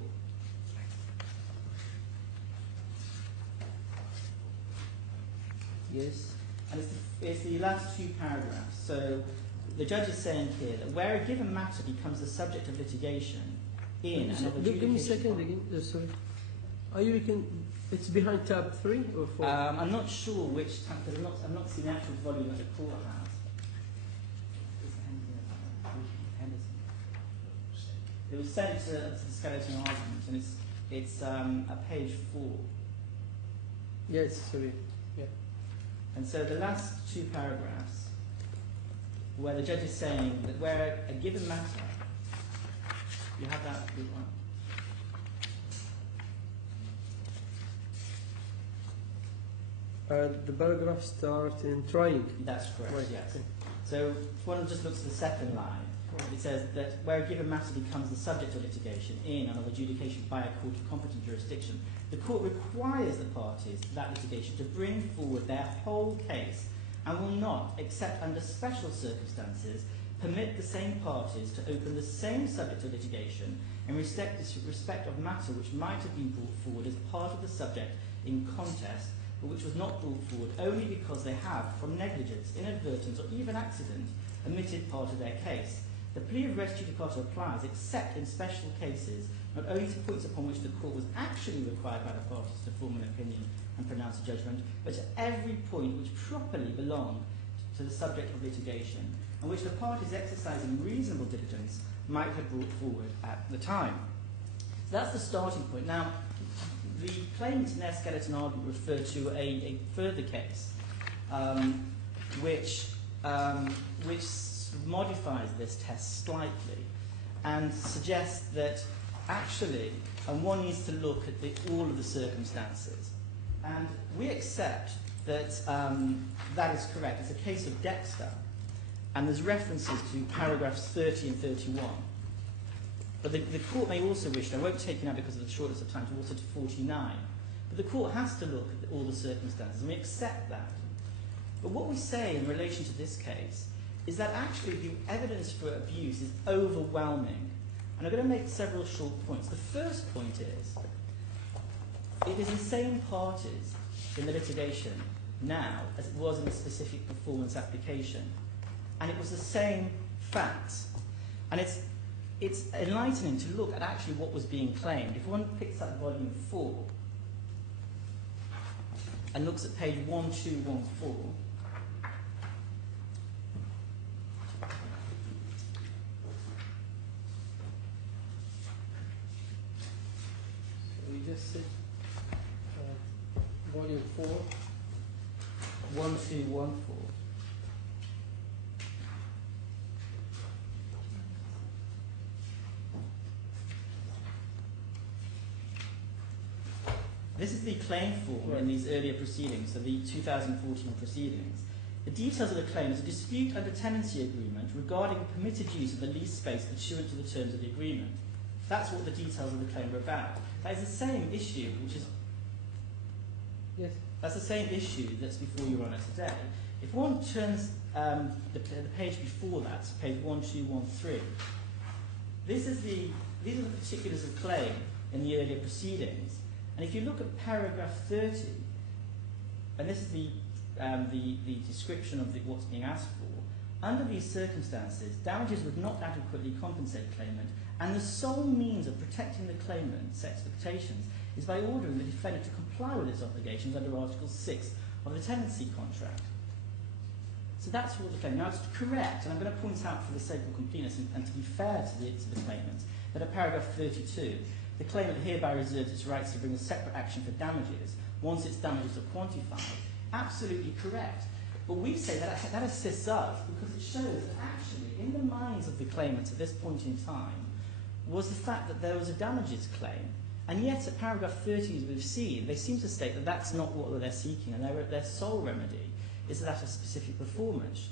Yes. And it's the last 2 paragraphs. So the judge is saying here that where a given matter becomes the subject of litigation in and of Give me a adjudication... second again. Sorry. Are you it's behind tab 3 or 4? I'm not sure which tab, because I'm not seeing the actual volume that the court has. Is it Henderson? It was sent to the skeleton argument, and it's at page 4. Yes, sorry. Yeah. And so the last 2 paragraphs, where the judge is saying that where a given matter, you have that good one. The paragraph starts in trying. That's correct, Right. yes. So if one just looks at the second line, it says that where a given matter becomes the subject of litigation in and of adjudication by a court of competent jurisdiction, the court requires the parties to that litigation to bring forward their whole case and will not, except under special circumstances, permit the same parties to open the same subject of litigation in respect of matter which might have been brought forward as part of the subject in contest, but which was not brought forward only because they have, from negligence, inadvertence, or even accident, omitted part of their case. The plea of res judicata applies, except in special cases, not only to points upon which the court was actually required by the parties to form an opinion and pronounce a judgment, but to every point which properly belonged to the subject of litigation, and which the parties exercising reasonable diligence might have brought forward at the time. So that's the starting point. Now, the claimants in their skeleton argument refer to a further case, which modifies this test slightly and suggests that actually, one needs to look at all of the circumstances. And we accept that that is correct. It's a case of Dexter, and there's references to paragraphs 30 and 31. But the court may also wish, and I won't take you now because of the shortness of time, to also to 49. But the court has to look at all the circumstances, and we accept that. But what we say in relation to this case is that actually the evidence for abuse is overwhelming. And I'm going to make several short points. The first point is, it is the same parties in the litigation now as it was in the specific performance application. And it was the same facts. And it's enlightening to look at actually what was being claimed. If one picks up volume 4 and looks at page 1214, So we just said volume 4, 1214. This is the claim form in these earlier proceedings, so the 2014 proceedings. The details of the claim is a dispute under tenancy agreement regarding permitted use of the lease space pursuant to the terms of the agreement. That's what the details of the claim are about. That is the same issue, which is... Yes. That's the same issue that's before Your Honour today. If one turns the page before that, page 1213, these are the particulars of claim in the earlier proceedings. And if you look at paragraph 30, and this is the description of what's being asked for, under these circumstances, damages would not adequately compensate the claimant, and the sole means of protecting the claimant's expectations is by ordering the defendant to comply with its obligations under Article 6 of the tenancy contract. So that's what the claim. Now it's correct, and I'm going to point out for the sake of completeness and to be fair to the claimant, that at paragraph 32, the claimant hereby reserves its rights to bring a separate action for damages once its damages are quantified. Absolutely correct. But we say that assists us because it shows that actually, in the minds of the claimant at this point in time, was the fact that there was a damages claim. And yet, at paragraph 30, as we've seen, they seem to state that that's not what they're seeking, and their sole remedy is that a specific performance.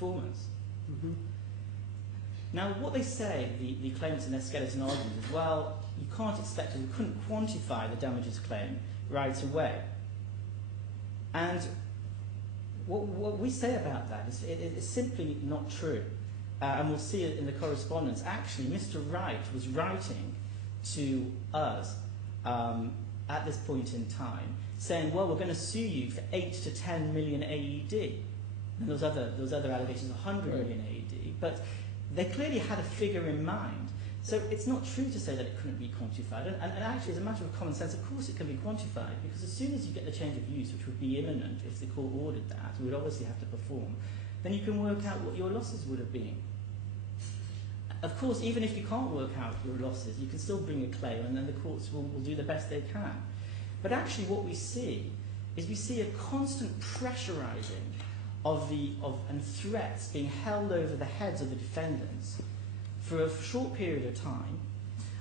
Mm-hmm. Now, what they say, the claimants in their skeleton argument is, well, you can't expect it, you couldn't quantify the damages claim right away. And what we say about that is it's simply not true. And we'll see it in the correspondence. Actually, Mr. Wright was writing to us at this point in time, saying, well, we're going to sue you for 8 to 10 million AED. And those other allegations, 100 million AED. But they clearly had a figure in mind. So it's not true to say that it couldn't be quantified. And actually, as a matter of common sense, of course it can be quantified, because as soon as you get the change of use, which would be imminent if the court ordered that, we would obviously have to perform, then you can work out what your losses would have been. Of course, even if you can't work out your losses, you can still bring a claim, and then the courts will do the best they can. But actually what we see is we see a constant pressurising and threats being held over the heads of the defendants for a short period of time,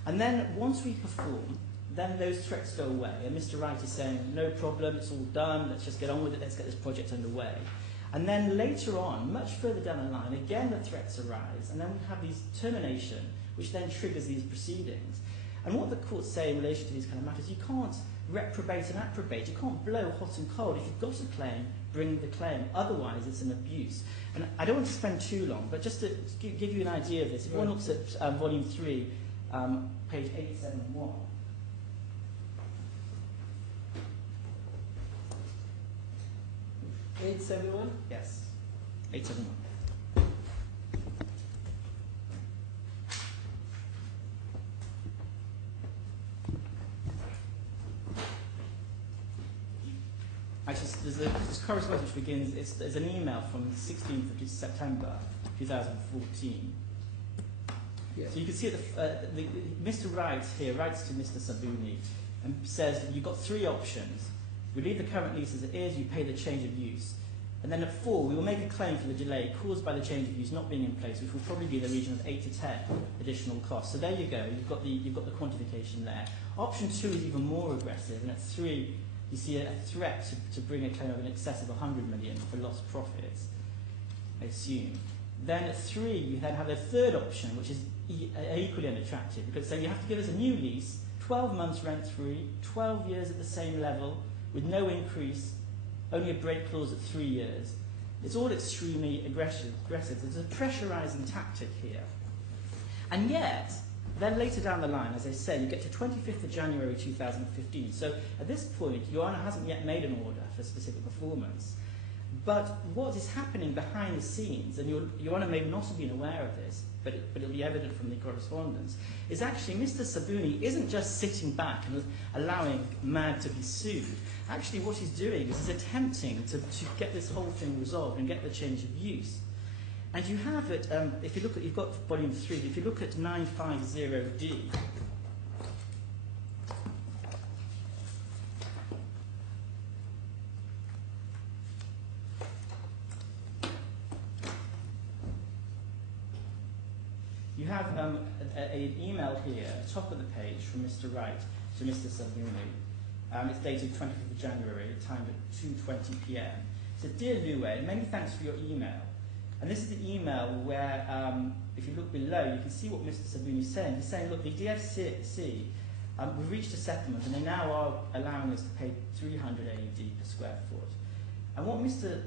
and then once we perform, then those threats go away, and Mr. Wright is saying, no problem, it's all done, let's just get on with it, let's get this project underway. And then later on, much further down the line, again the threats arise, and then we have these termination, which then triggers these proceedings. And what the courts say in relation to these kind of matters, you can't reprobate and approbate, you can't blow hot and cold. If you've got a claim, bring the claim, otherwise it's an abuse. And I don't want to spend too long, but just to give you an idea of this, if one looks at volume 3, page 871, $871? yes, 871. Actually, this correspondence which begins, there's an email from the 16th of September 2014. Yes. So you can see that Mr. Wright here writes to Mr. Sabuni and says that you've got 3 options. We leave the current lease as it is, you pay the change of use. And then at 4, we will make a claim for the delay caused by the change of use not being in place, which will probably be in the region of 8 to 10 additional costs. So there you go, you've got the quantification there. Option 2 is even more aggressive, and at 3, you see a threat to bring a claim of in excess of 100 million for lost profits, I assume. Then at 3, you then have a third option, which is equally unattractive, because so you have to give us a new lease, 12 months rent-free, 12 years at the same level, with no increase, only a break clause at 3 years. It's all extremely aggressive. There's a pressurising tactic here. And yet, then later down the line, as I say, you get to 25th of January 2015. So at this point, Your Honour hasn't yet made an order for specific performance. But what is happening behind the scenes, and Your Honour may not have been aware of this, but it'll be evident from the correspondence, is actually Mr. Sabuni isn't just sitting back and allowing MAD to be sued. Actually, what he's doing is he's attempting to get this whole thing resolved and get the change of use. And you have it, if you look at, you've got volume 3, if you look at 950D, you have an email here at the top of the page from Mr. Wright to Mr. Sabuni. It's dated 25th of January, timed at 2:20 p.m. It said, "Dear Luwe, many thanks for your email." And this is the email where, if you look below, you can see what Mr. Sabuni is saying. He's saying, look, the DFC, we've reached a settlement, and they now are allowing us to pay 300 AED per square foot. And what Mr.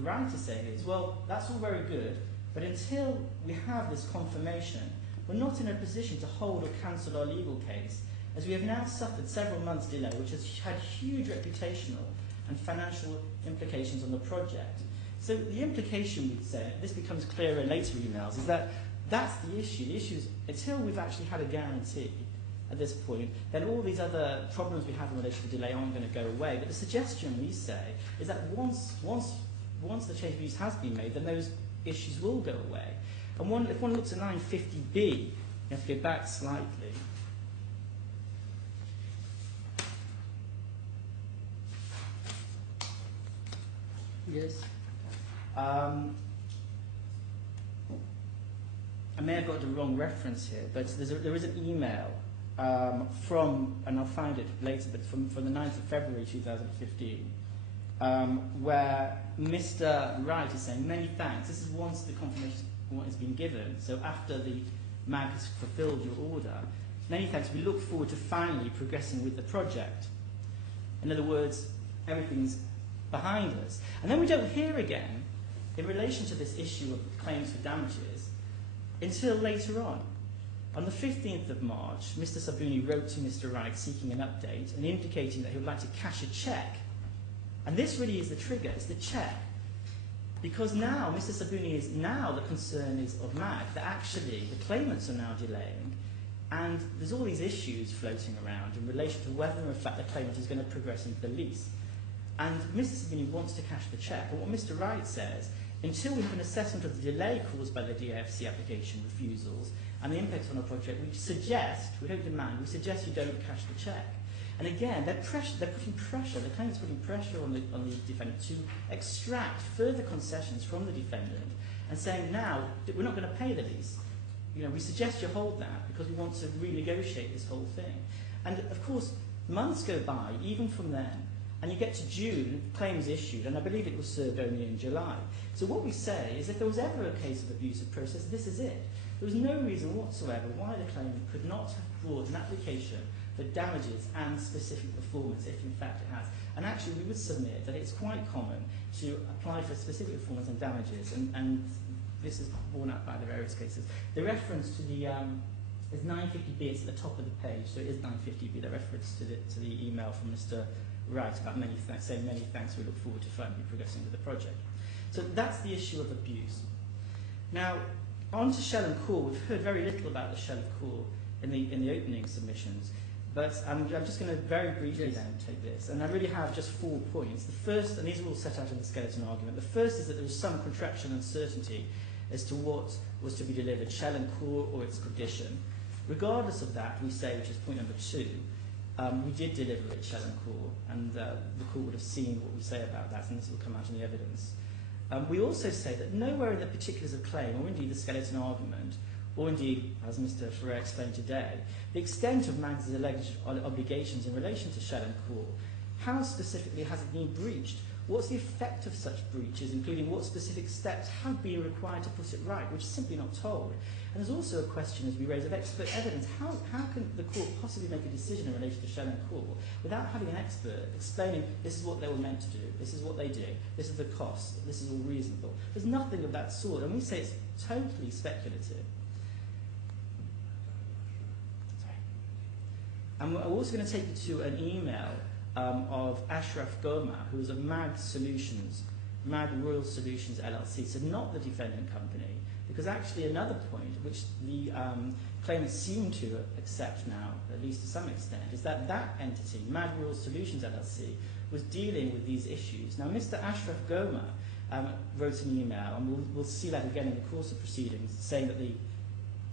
Wright is saying is, well, that's all very good, but until we have this confirmation, we're not in a position to hold or cancel our legal case, as we have now suffered several months' delay, which has had huge reputational and financial implications on the project. So the implication, we'd say, this becomes clearer in later emails, is that that's the issue. The issue is, until we've actually had a guarantee at this point, then all these other problems we have in relation to delay aren't going to go away. But the suggestion, we say, is that once the change of use has been made, then those issues will go away. And if one looks at 950B, you have to go back slightly. Yes. I may have got the wrong reference here, but there is an email from, and I'll find it later, but from the 9th of February 2015, where Mr. Wright is saying, many thanks. This is once the confirmation has been given, so after the MAG has fulfilled your order. Many thanks. We look forward to finally progressing with the project. In other words, everything's behind us. And then we don't hear again in relation to this issue of claims for damages until later on. On the 15th of March, Mr. Sabuni wrote to Mr. Wright seeking an update and indicating that he would like to cash a cheque. And this really is the trigger, it's the cheque. Because now, Mr. Sabuni is now the concern is of MAG, that actually the claimants are now delaying, and there's all these issues floating around in relation to whether in fact the claimant is going to progress into the lease. And Mr. Sabuni wants to cash the cheque, and what Mr. Wright says, until we have an assessment of the delay caused by the DFC application refusals and the impact on our project, we suggest, we don't demand, we suggest you don't cash the cheque. And again, they're putting pressure, the claimant's putting pressure on the defendant to extract further concessions from the defendant and saying, now, we're not going to pay the lease. We suggest you hold that because we want to renegotiate this whole thing. And of course, months go by, even from then, and you get to June, claims issued, and I believe it was served only in July. So what we say is if there was ever a case of abuse of process, this is it. There was no reason whatsoever why the claimant could not have brought an application for damages and specific performance, if in fact it has. And actually we would submit that it's quite common to apply for specific performance and damages, and this is borne out by the various cases. The reference to the is 950B, it's at the top of the page, so it is 950B, the reference to the email from Mr. Wright about saying many thanks, we look forward to finally progressing with the project. So that's the issue of abuse. Now, on to shell and core. We've heard very little about the shell and core in the opening submissions, but I'm just going to very briefly then take this, and I really have just 4 points. The first, and these are all set out in the skeleton argument, the first is that there was some contractual uncertainty as to what was to be delivered, shell and core or its condition. Regardless of that, we say, which is point number 2, we did deliver it, shell and core, and the court would have seen what we say about that, and this will come out in the evidence. We also say that nowhere in the particulars of claim, or indeed the skeleton argument, or indeed, as Mr. Ferrer explained today, the extent of MAG's alleged obligations in relation to shell and core, how specifically has it been breached? What's the effect of such breaches, including what specific steps have been required to put it right, which is simply not told? And there's also a question, as we raise, of expert evidence. How can the court possibly make a decision in relation to shell and core without having an expert explaining this is what they were meant to do, this is what they did, this is the cost, this is all reasonable? There's nothing of that sort, and we say it's totally speculative. And we're also going to take you to an email of Ashraf Goma, who is of MAG Solutions, MAG Royal Solutions LLC, so not the defendant company, because actually another point, which the claimants seem to accept now, at least to some extent, is that that entity, MAG Royal Solutions LLC, was dealing with these issues. Now, Mr. Ashraf Goma wrote an email, and we'll see that again in the course of proceedings, saying that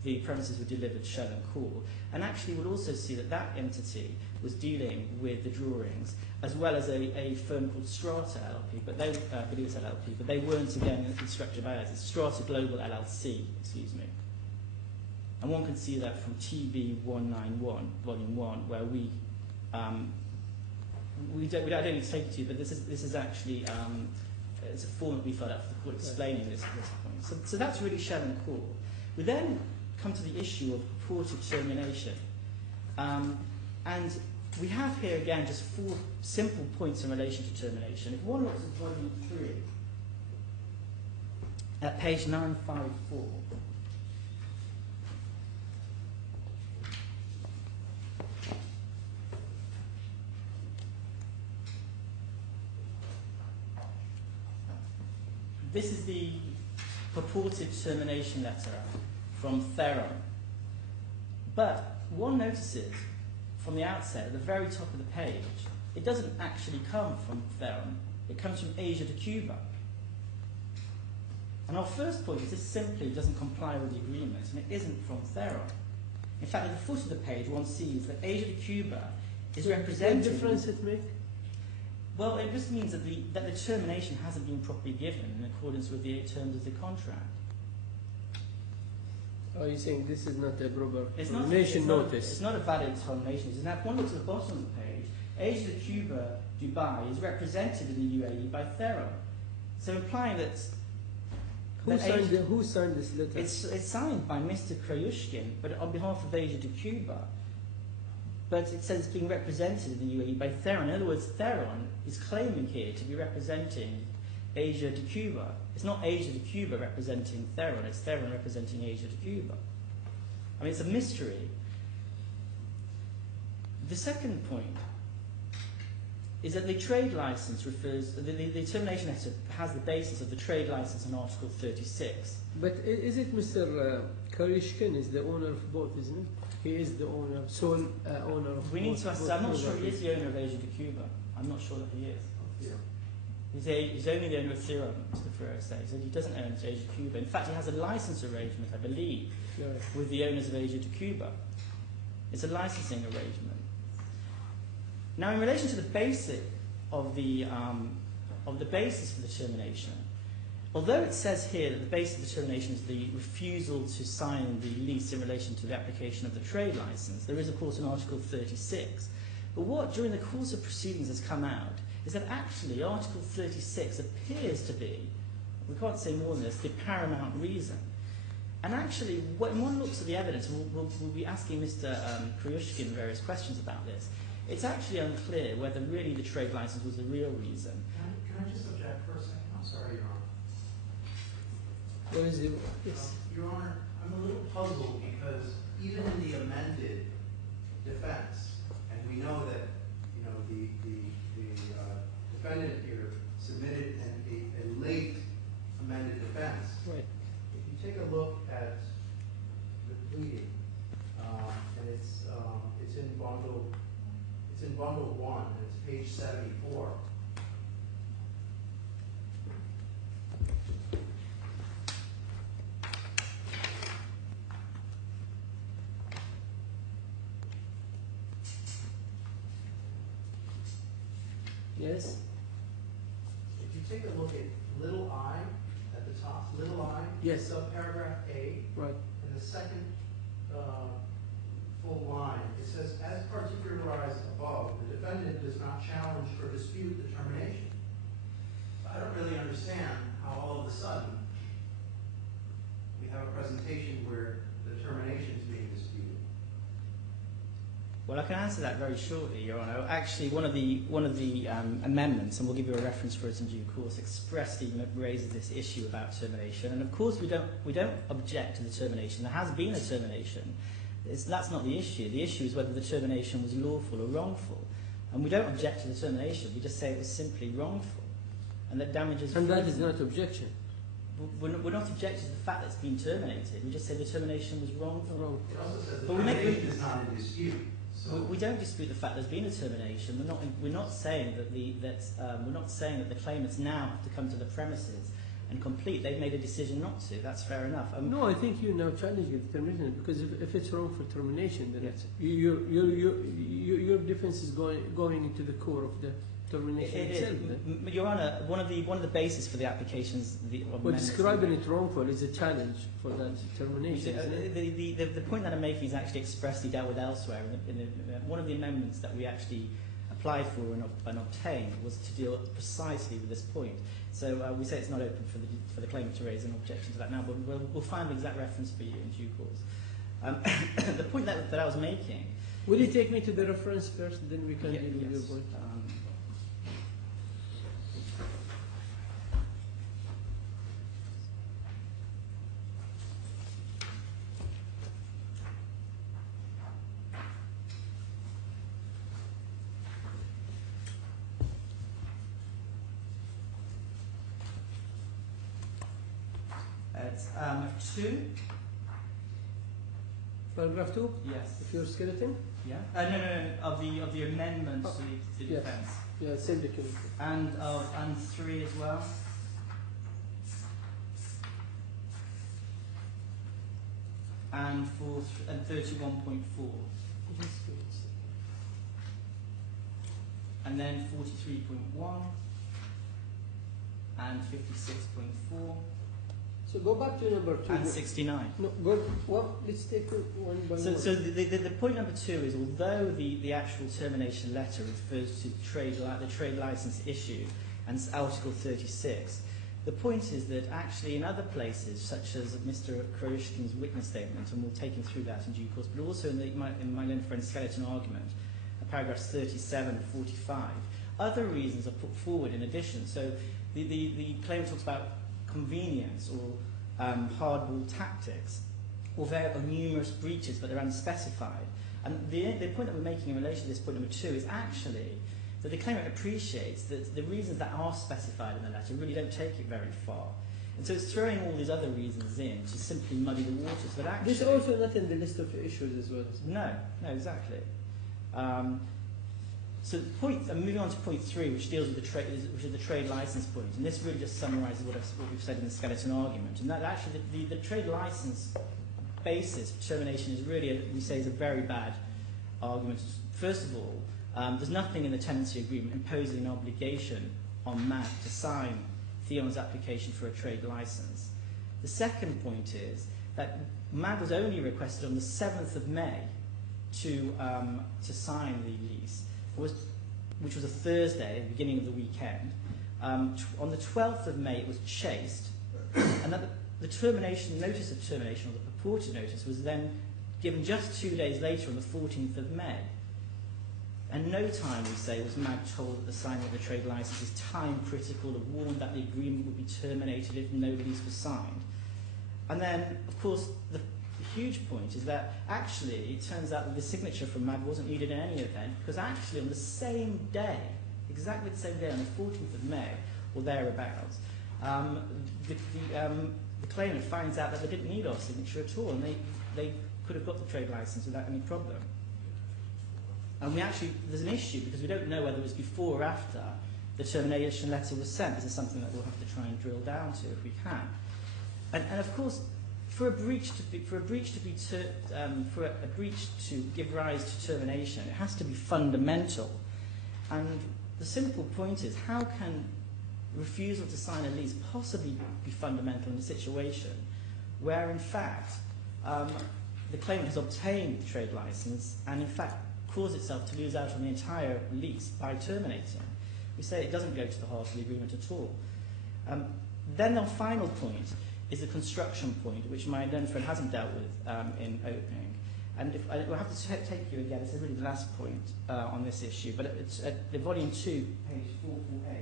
the premises were delivered shell and core, and actually we'll also see that that entity was dealing with the drawings, as well as a firm called Strata LLP, but they, I believe it's LLP, but they weren't again instructed by us. It's Strata Global LLC, excuse me. And one can see that from TB 191, Volume 1, where I don't need to take it to you, but this is actually it's a form that we filled out for the court explaining this point. So that's really shell and core. We then come to the issue of purported termination. And we have here again just 4 simple points in relation to termination. If one looks at volume 3, at page 954, this is the purported termination letter from Theron. But one notices from the outset, at the very top of the page, it doesn't actually come from Theron. It comes from Asia to Cuba. And our first point is this simply doesn't comply with the agreement, and it isn't from Theron. In fact, at the foot of the page, one sees that Asia to Cuba is represented. What difference it make? Well, it just means that the termination hasn't been properly given in accordance with the terms of the contract. Are you saying this is not a proper termination notice? It's not a valid termination. Now, if one looks at the bottom of the page, Asia to Cuba, Dubai is represented in the UAE by Theron. So implying that... Who signed this letter? It's signed by Mr. Krayushkin, but on behalf of Asia to Cuba. But it says it's being represented in the UAE by Theron. In other words, Theron is claiming here to be representing Asia to Cuba. It's not Asia to Cuba representing Theron, it's Theron representing Asia to Cuba. I mean, it's a mystery. The second point is that the trade license refers, the termination letter has the basis of the trade license in Article 36. But is it Mr. Karishkin is the owner of both, isn't it? He is the owner, sole owner of We need both, to ask, I'm not sure he is the owner of Asia to Cuba. I'm not sure that he is. Yeah. He's only the owner of Theron, Mr. Ferrer says, and he doesn't own Asia to Cuba. In fact, he has a license arrangement, I believe, with the owners of Asia to Cuba. It's a licensing arrangement. Now, in relation to the basic of the basis for the termination, although it says here that the basis of the termination is the refusal to sign the lease in relation to the application of the trade license, there is, of course, an Article 36. But what, during the course of proceedings, has come out is that actually Article 36 appears to be, we can't say more than this, the paramount reason. And actually, when one looks at the evidence, we'll be asking Mr. Krayushkin various questions about this, it's actually unclear whether really the trade license was the real reason. Can I just object for a second? I'm sorry, Your Honor. What is it? Yes. Your Honor, I'm a little puzzled because even in the amended defense, and we know that the defendant here submitted a late amended defense. Right. If you take a look at the pleading, and it's in bundle 1, and it's page 74. Yes. If you take a look at little I at the top, little I, Yes. subparagraph A, Right. in the second full line, it says, as particularized above, the defendant does not challenge or dispute the termination. I don't really understand how all of a sudden we have a presentation where the termination is being disputed. Well, I can answer that very shortly, Your Honour. Actually, one of the amendments, and we'll give you a reference for it in due course, expressly raises this issue about termination. And of course, we don't object to the termination. There has been a termination. That's not the issue. The issue is whether the termination was lawful or wrongful. And we don't object to the termination. We just say it was simply wrongful, and that damages. And that is not objection. We're not objecting to the fact that it's been terminated. We just say the termination was wrongful. It also says the But we make- termination is not in dispute. So We don't dispute the fact there's been a termination. We're not saying that the claimants now have to come to the premises and complete. They've made a decision not to. That's fair enough. No, I think you're now challenging the termination because if it's wrong for termination, then Yes. your defense is going into the core of the termination itself. Then. Your Honour, one of the basis for the applications. But describing it wrongful is a challenge for that termination. Isn't it? The point that I'm making is actually expressly dealt with elsewhere in one of the amendments that we actually applied for and obtained was to deal precisely with this point. So we say it's not open for the claimant to raise an objection to that now, but we'll find the exact reference for you in due course. The point that I was making... Will you take me to the reference first, then we can deal with your yes. point? It's 2. Paragraph 2? Yes. If you're skeleton? Yeah. No. Of the amendment to the yes. defence. Yeah, same document. And 3 as well. And 31.4. And then 43.1 and 56.4. So go back to number 2. And 69. No, well, let's take it one by one. So the point number 2 is, although the actual termination letter refers to the trade license issue and Article 36, the point is that actually in other places, such as Mr. Kroishkin's witness statement, and we'll take him through that in due course, but also in my learned friend's skeleton argument, paragraphs 37 and 45, other reasons are put forward in addition. So the claimant talks about convenience or hardball tactics, or there are numerous breaches but they're unspecified. And the point that we're making in relation to this point number 2 is actually that the claimant appreciates that the reasons that are specified in the letter really don't take it very far. And so it's throwing all these other reasons in to simply muddy the waters. But actually, this is also not in the list of issues as well. No, exactly. So moving on to point 3, which deals with which is the trade license point, and this really just summarises what we've said in the skeleton argument, and that actually the trade license basis for termination is really, we say, is a very bad argument. First of all, there's nothing in the tenancy agreement imposing an obligation on MAD to sign Theron's application for a trade license. The second point is that MAD was only requested on the 7th of May to sign the lease, which was a Thursday, at the beginning of the weekend. On the 12th of May, it was chased, and that the notice of termination, or the purported notice, was then given just 2 days later, on the 14th of May. And no time, we say, was MAG told that the signing of the trade license is time critical, or warned that the agreement would be terminated if no lease was signed. And then, of course, the huge point is that actually it turns out that the signature from MAG wasn't needed in any event, because actually on the same day, exactly the same day, on the 14th of May, or thereabouts, the claimant finds out that they didn't need our signature at all, and they could have got the trade license without any problem. And there's an issue because we don't know whether it was before or after the termination letter was sent. This is something that we'll have to try and drill down to if we can. And of course, for a breach to give rise to termination, it has to be fundamental. And the simple point is, how can refusal to sign a lease possibly be fundamental in a situation where, in fact, the claimant has obtained the trade license and, in fact, caused itself to lose out on the entire lease by terminating? We say it doesn't go to the heart of the agreement at all. Then the final point is the construction point, which my learned friend hasn't dealt with in opening. And we'll have to take you again. This is really the last point on this issue, but it's at the volume 2, page 448.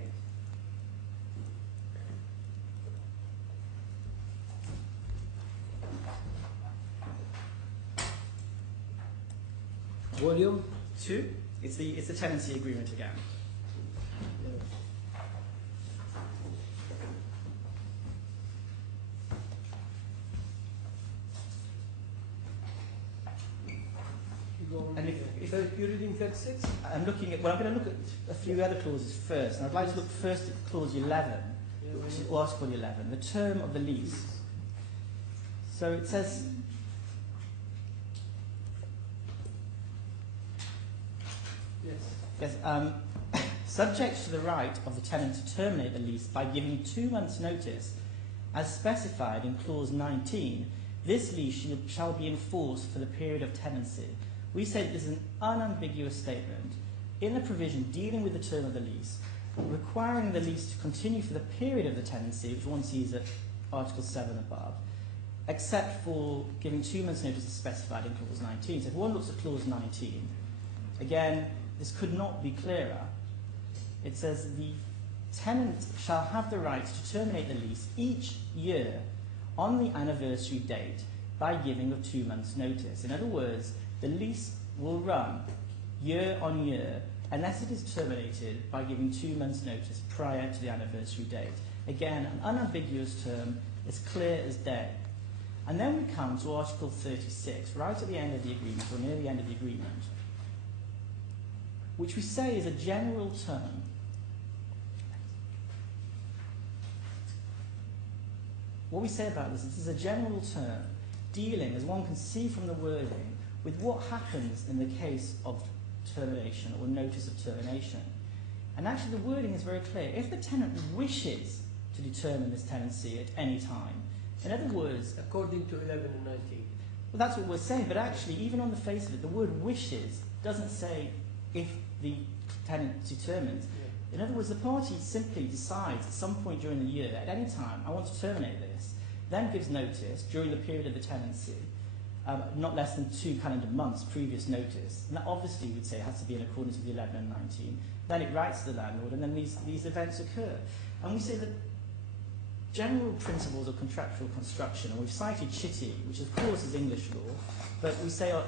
Volume 2. It's the tenancy agreement again. And if you're reading 36, I'm going to look at a few other clauses first, and I'd like to look first at clause 11, which is Article 11, the term of the lease. So it says, yes, subject to the right of the tenant to terminate the lease by giving 2 months' notice, as specified in clause 19, this lease shall be enforced for the period of tenancy. We say that this is an unambiguous statement in the provision dealing with the term of the lease, requiring the lease to continue for the period of the tenancy, which one sees at Article 7 above, except for giving 2 months' notice as specified in Clause 19. So if one looks at Clause 19, again, this could not be clearer. It says the tenant shall have the right to terminate the lease each year on the anniversary date by giving of 2 months' notice. In other words, the lease will run year on year unless it is terminated by giving 2 months' notice prior to the anniversary date. Again, an unambiguous term, as clear as day. And then we come to Article 36, right at the end of the agreement, or near the end of the agreement, which we say is a general term. What we say about this is a general term dealing, as one can see from the wording, with what happens in the case of termination or notice of termination. And actually the wording is very clear. If the tenant wishes to determine this tenancy at any time, in other words, According to 11 and 19. well, that's what we're saying, but actually, even on the face of it, the word wishes doesn't say if the tenant determines. Yeah. In other words, the party simply decides at some point during the year, at any time, I want to terminate this, then gives notice during the period of the tenancy, not less than 2 calendar months previous notice. And that obviously would say it has to be in accordance with 11 and 19. Then it writes to the landlord, and then these events occur. And we say that general principles of contractual construction, and we've cited Chitty, which of course is English law, but we say are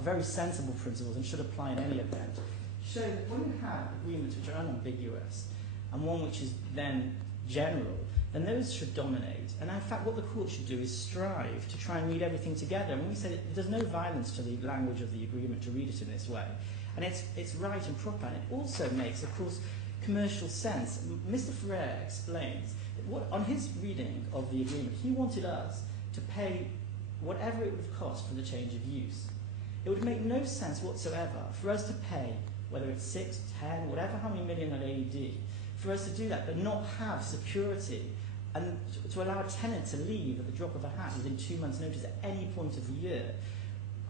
very sensible principles and should apply in any event, show that when you have agreements which are unambiguous and one which is then general, then those should dominate. And in fact, what the court should do is strive to try and read everything together. And we say that there's no violence to the language of the agreement to read it in this way. And it's right and proper. And it also makes, of course, commercial sense. Mr. Ferrer explains that on his reading of the agreement, he wanted us to pay whatever it would have cost for the change of use. It would make no sense whatsoever for us to pay, whether it's 6, 10, whatever, how many million at AED, for us to do that, but not have security and to allow a tenant to leave at the drop of a hat within 2 months' notice at any point of the year.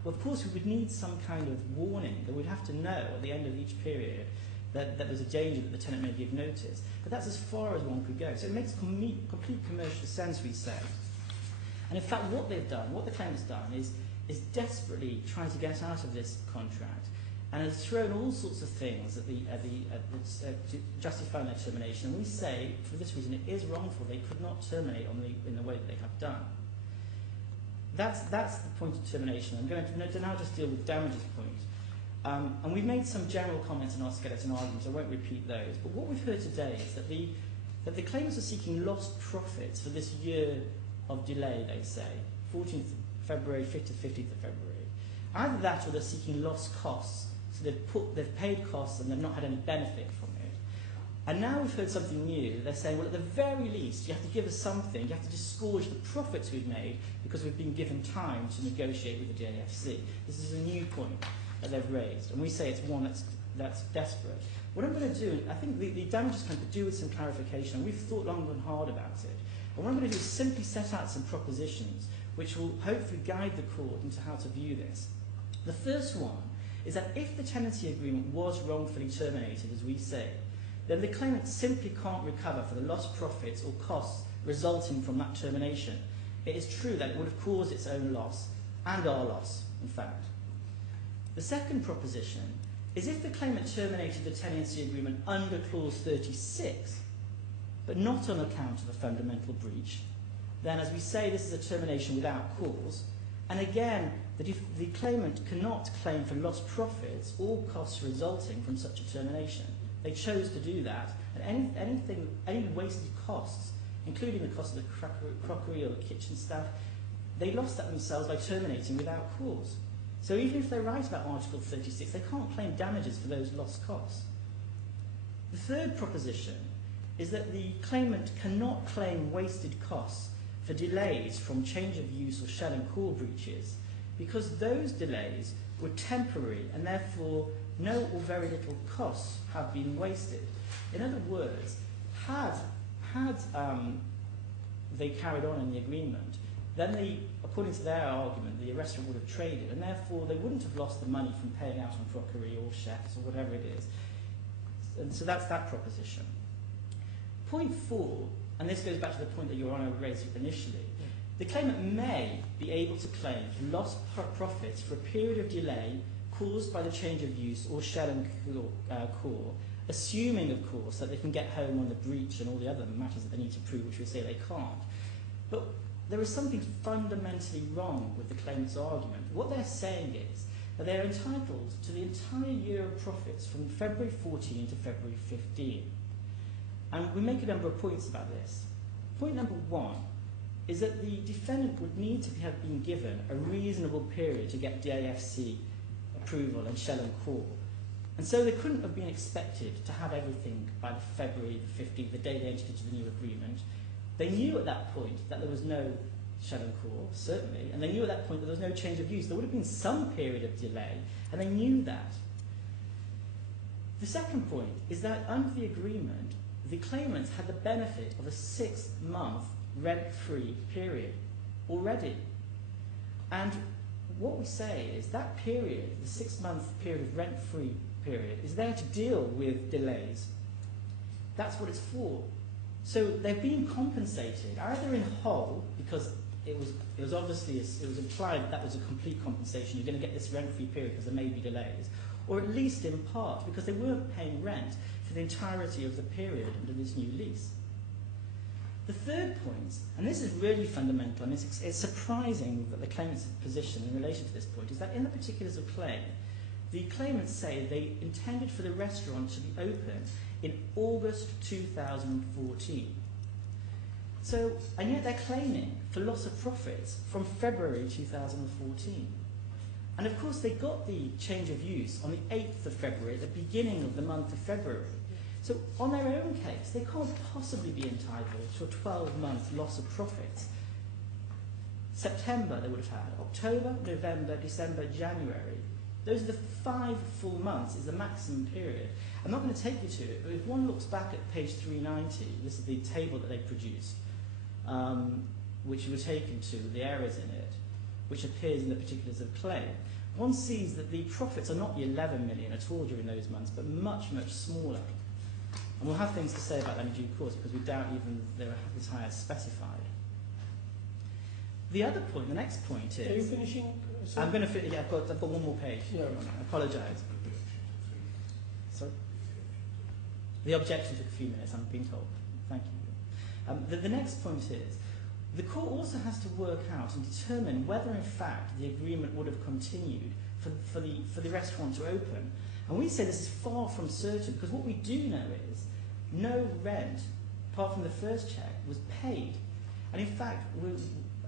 Well, of course, we would need some kind of warning that we'd have to know at the end of each period that there's a danger that the tenant may give notice. But that's as far as one could go. So it makes complete commercial sense, we say. And in fact, what they've done, what the claimant's done, is desperately trying to get out of this contract and has thrown all sorts of things to justify their termination. And we say, for this reason, it is wrongful. They could not terminate in the way that they have done. That's the point of termination. I'm going to now just deal with damages point. And we've made some general comments in our skeleton arguments. I won't repeat those. But what we've heard today is that the claimants are seeking lost profits for this year of delay, they say, 14th of February, 5th to 15th of February. Either that or they're seeking lost costs. So they've paid costs and they've not had any benefit from it. And now we've heard something new. They're saying, well, at the very least, you have to give us something. You have to disgorge the profits we've made because we've been given time to negotiate with the JFC. This is a new point that they've raised. And we say it's one that's desperate. What I'm going to do, I think the damages can do with some clarification. We've thought long and hard about it. And what I'm going to do is simply set out some propositions which will hopefully guide the court into how to view this. The first one is that if the tenancy agreement was wrongfully terminated, as we say, then the claimant simply can't recover for the lost profits or costs resulting from that termination. It is true that it would have caused its own loss, and our loss, in fact. The second proposition is if the claimant terminated the tenancy agreement under Clause 36, but not on account of a fundamental breach, then, as we say, this is a termination without cause. And again, the claimant cannot claim for lost profits or costs resulting from such a termination. They chose to do that, and any wasted costs, including the cost of the crockery or the kitchen staff, they lost that themselves by terminating without cause. So even if they're right about Article 36, they can't claim damages for those lost costs. The third proposition is that the claimant cannot claim wasted costs for delays from change of use or shell and core breaches, because those delays were temporary and therefore no or very little costs have been wasted. In other words, had they carried on in the agreement, then according to their argument, the restaurant would have traded, and therefore they wouldn't have lost the money from paying out on crockery or chefs or whatever it is. And so that's that proposition. Point 4, and this goes back to the point that Your Honour raised initially, the claimant may be able to claim for lost profits for a period of delay caused by the change of use or shell and core, assuming, of course, that they can get home on the breach and all the other matters that they need to prove, which we say they can't. But there is something fundamentally wrong with the claimant's argument. What they're saying is that they're entitled to the entire year of profits from February 14 to February 15. And we make a number of points about this. Point number 1 is that the defendant would need to have been given a reasonable period to get DAFC approval and shell and core. And so they couldn't have been expected to have everything by February the 15th, the day they entered into the new agreement. They knew at that point that there was no shell and core, certainly, and they knew at that point that there was no change of use. There would have been some period of delay, and they knew that. The second point is that under the agreement, the claimants had the benefit of a 6-month rent-free period already. And what we say is that period, the 6-month period of rent-free period, is there to deal with delays. That's what it's for. So they've been compensated either in whole, because it was obviously, it was implied that was a complete compensation, you're going to get this rent-free period because there may be delays, or at least in part because they weren't paying rent for the entirety of the period under this new lease. The third point, and this is really fundamental, and it's surprising that the claimant's position in relation to this point, is that in the particulars of claim, the claimants say they intended for the restaurant to be open in August 2014. So, and yet they're claiming for loss of profits from February 2014. And of course they got the change of use on the 8th of February, at the beginning of the month of February. So on their own case, they can't possibly be entitled to a 12-month loss of profits. September they would have had, October, November, December, January. Those are the 5 full months, is the maximum period. I'm not going to take you to it, but if one looks back at page 390, this is the table that they produced, which we're taken to, the errors in it, which appears in the particulars of claim, one sees that the profits are not the 11 million at all during those months, but much, much smaller. And we'll have things to say about that in due course, because we doubt even they were as high as specified. The other point, the next point is... Are you finishing? I'm going to finish, yeah, I've got one more page. Yeah. I apologise. Sorry? The objection took a few minutes, I'm being told. Thank you. The next point is, the court also has to work out and determine whether in fact the agreement would have continued for the restaurant to open. And we say this is far from certain, because what we do know is no rent, apart from the first cheque, was paid. And in fact,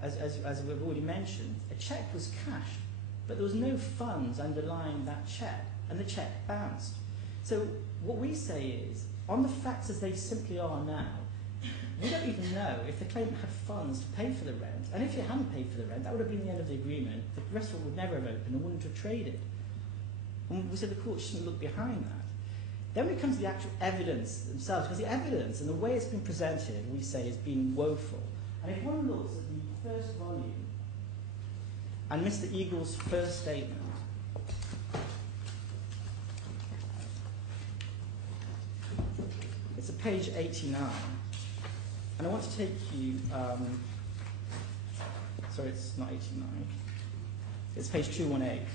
as we've already mentioned, a cheque was cashed, but there was no funds underlying that cheque, and the cheque bounced. So what we say is, on the facts as they simply are now, we don't even know if the claimant had funds to pay for the rent, and if you hadn't paid for the rent, that would have been the end of the agreement. The restaurant would never have opened and wouldn't have traded. And we said the court shouldn't look behind that. Then we come to the actual evidence themselves, because the evidence and the way it's been presented, we say, has been woeful. And if one looks at the first volume and Mr. Eagle's first statement, it's at page 89. And I want to take you, sorry, it's not 89, it's page 218.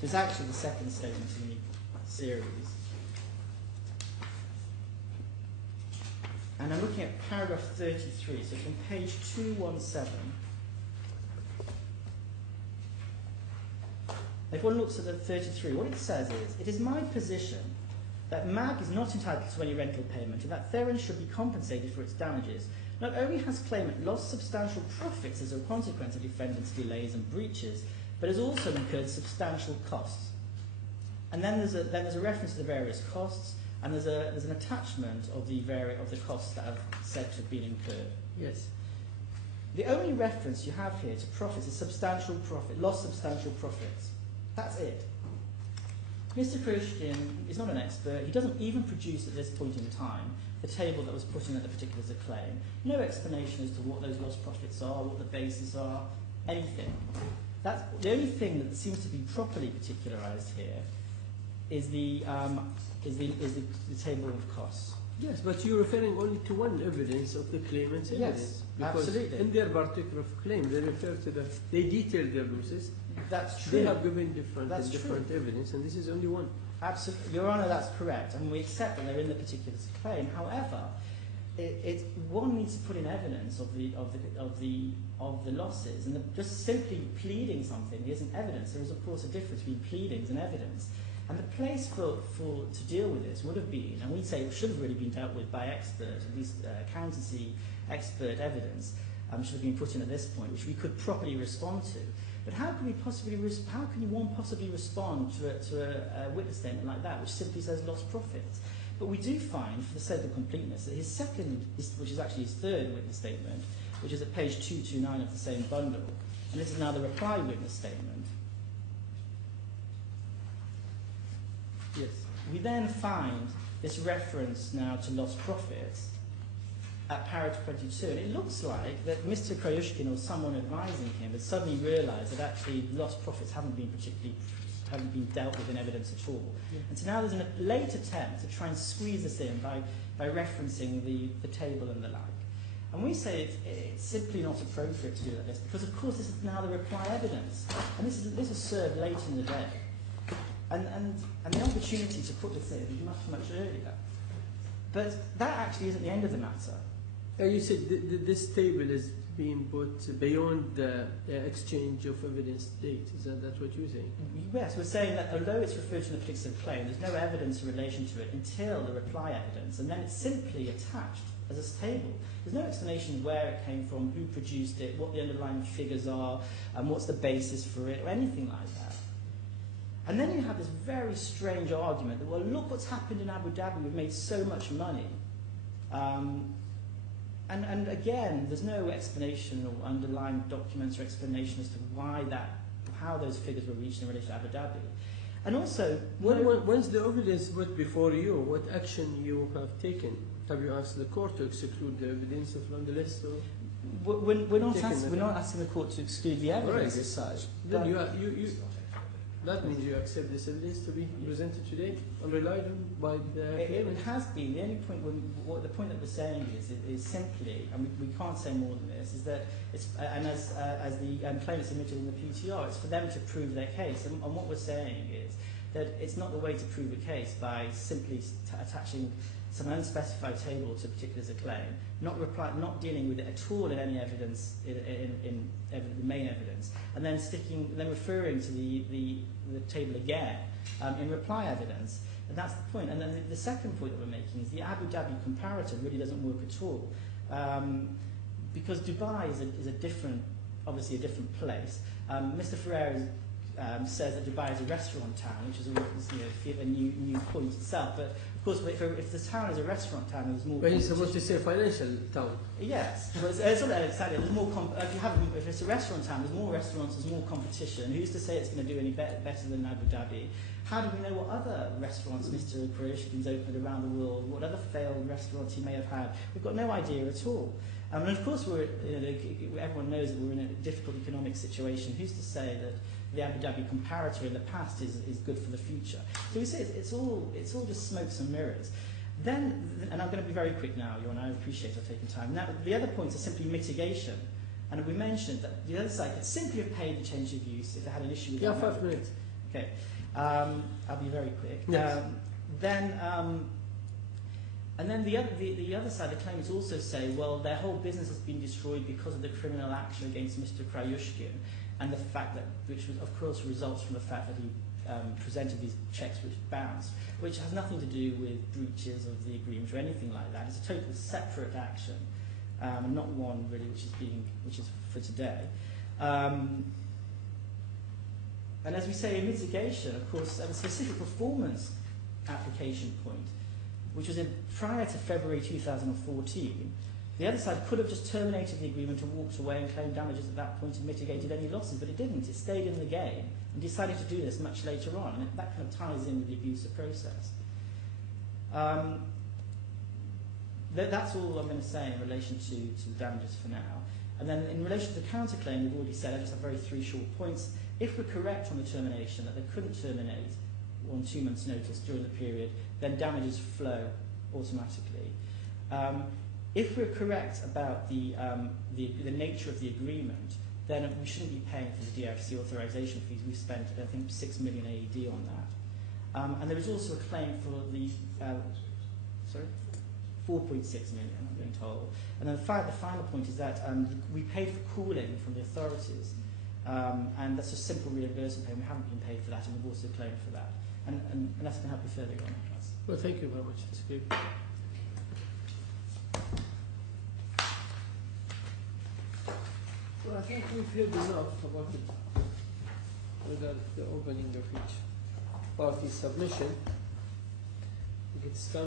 So it's actually the second statement in the series. And I'm looking at paragraph 33, so from page 217. If one looks at the 33, what it says is, it is my position that MAG is not entitled to any rental payment and that Theron should be compensated for its damages. Not only has claimant lost substantial profits as a consequence of defendant's delays and breaches, but has also incurred substantial costs. And then there's a reference to the various costs, and there's an attachment of the costs that have said to have been incurred. Yes. The only reference you have here to profits is substantial profit, lost substantial profits. That's it. Mr. Christian is not an expert. He doesn't even produce at this point in time the table that was put in at the particulars of claim. No explanation as to what those lost profits are, what the bases are, anything. That's the only thing that seems to be properly particularised here is the the table of costs. Yes, but you're referring only to one evidence of the claimant's evidence. Because absolutely. in their particular claim, they refer to they detail their losses. That's true. They have given different true. evidence, and this is only one. Absolutely, Your Honour, that's correct, and we accept that they're in the particular claim. However, one needs to put in evidence of the losses, and just simply pleading something isn't evidence. There is, of course, a difference between pleadings and evidence. And the place to deal with this would have been, and we'd say it should have really been dealt with by expert, at least accountancy expert evidence, should have been put in at this point, which we could properly respond to. But how can one possibly respond to a witness statement like that, which simply says lost profits? But we do find, for the sake of completeness, that his second, which is actually his third witness statement, which is at page 229 of the same bundle, and this is now the reply witness statement. Yes. We then find this reference now to lost profits at paragraph 22, and it looks like that Mr. Krayushkin or someone advising him has suddenly realised that actually lost profits haven't been dealt with in evidence at all. Yeah. And so now there's a late attempt to try and squeeze this in by referencing the table and the like. And we say it's simply not appropriate to do like this, because of course this is now the reply evidence, and this is served late in the day. And the opportunity to put this in is much, much earlier. But that actually isn't the end of the matter. You said this table is being put beyond the exchange of evidence date. Is that what you're saying? Yes, we're saying that although it's referred to in the particular claim, there's no evidence in relation to it until the reply evidence, and then it's simply attached as a table. There's no explanation where it came from, who produced it, what the underlying figures are, and what's the basis for it, or anything like that. And then you have this very strange argument that, well, look what's happened in Abu Dhabi, we've made so much money. And again, there's no explanation or underlying documents or explanation as to how those figures were reached in relation to Abu Dhabi. And also, once the evidence put before you, what action you have taken? Have you asked the court to exclude the evidence from the list? We're not asking the court to exclude the evidence as such. Then that means you accept this evidence to be presented today and relied on by the claimant? It has been. The only point, the point that we're saying is simply, and we can't say more than this, is that it's, and as the claimant submitted in the PTR, it's for them to prove their case. And what we're saying is that it's not the way to prove a case by simply attaching some unspecified table to a particular claim, not dealing with it at all in any evidence, in the main evidence, and then referring to the table again in reply evidence. And that's the point. And then the second point that we're making is the Abu Dhabi comparator really doesn't work at all, because Dubai is a different, obviously a different place. Mr. Ferreira says that Dubai is a restaurant town, which is a new point itself. But of course, if the town is a restaurant town, there's more. But he's supposed to say financial town. Yes, but it's not exactly. There's more. If it's a restaurant town, there's more restaurants, there's more competition. Who's to say it's going to do any better than Abu Dhabi? How do we know what other restaurants Mr. Krayushkin's opened around the world? What other failed restaurants he may have had? We've got no idea at all. And of course, everyone knows that we're in a difficult economic situation. Who's to say that the Abu Dhabi comparator in the past is good for the future? So we say it's all just smokes and mirrors. Then, and I'm going to be very quick now, Your Honour, I appreciate I've taken time. Now, the other points are simply mitigation. And we mentioned that the other side could simply have paid the change of use if they had an issue with 5 minutes. Okay. I'll be very quick. Yes. And then the other side, the claimants also say, well, their whole business has been destroyed because of the criminal action against Mr. Krayushkin, and the fact that, which was, of course, results from the fact that he presented these checks which bounced, which has nothing to do with breaches of the agreement or anything like that. It's a totally separate action, and not one really which is for today. And as we say in mitigation, of course, a specific performance application point, which was prior to February 2014, the other side could have just terminated the agreement and walked away and claimed damages at that point and mitigated any losses, but it didn't. It stayed in the game and decided to do this much later on, and that kind of ties in with the abusive process. That's all I'm going to say in relation to damages for now. And then in relation to the counterclaim, we've already said, I just have three short points. If we're correct on the termination, that they couldn't terminate on 2 months' notice during the period, then damages flow automatically. If we're correct about the nature of the agreement, then we shouldn't be paying for the DRC authorization fees. We've spent, I think, 6 million AED on that. And there was also a claim for the, 4.6 million, I'm being told. And then the final point is that we paid for cooling from the authorities, and that's a simple reimbursement payment. We haven't been paid for that, and we've also claimed for that. And that's going to help you further on. Well, thank you very much. That's good. Well, I think we've heard enough about it without the opening of each party submission. I think it's time.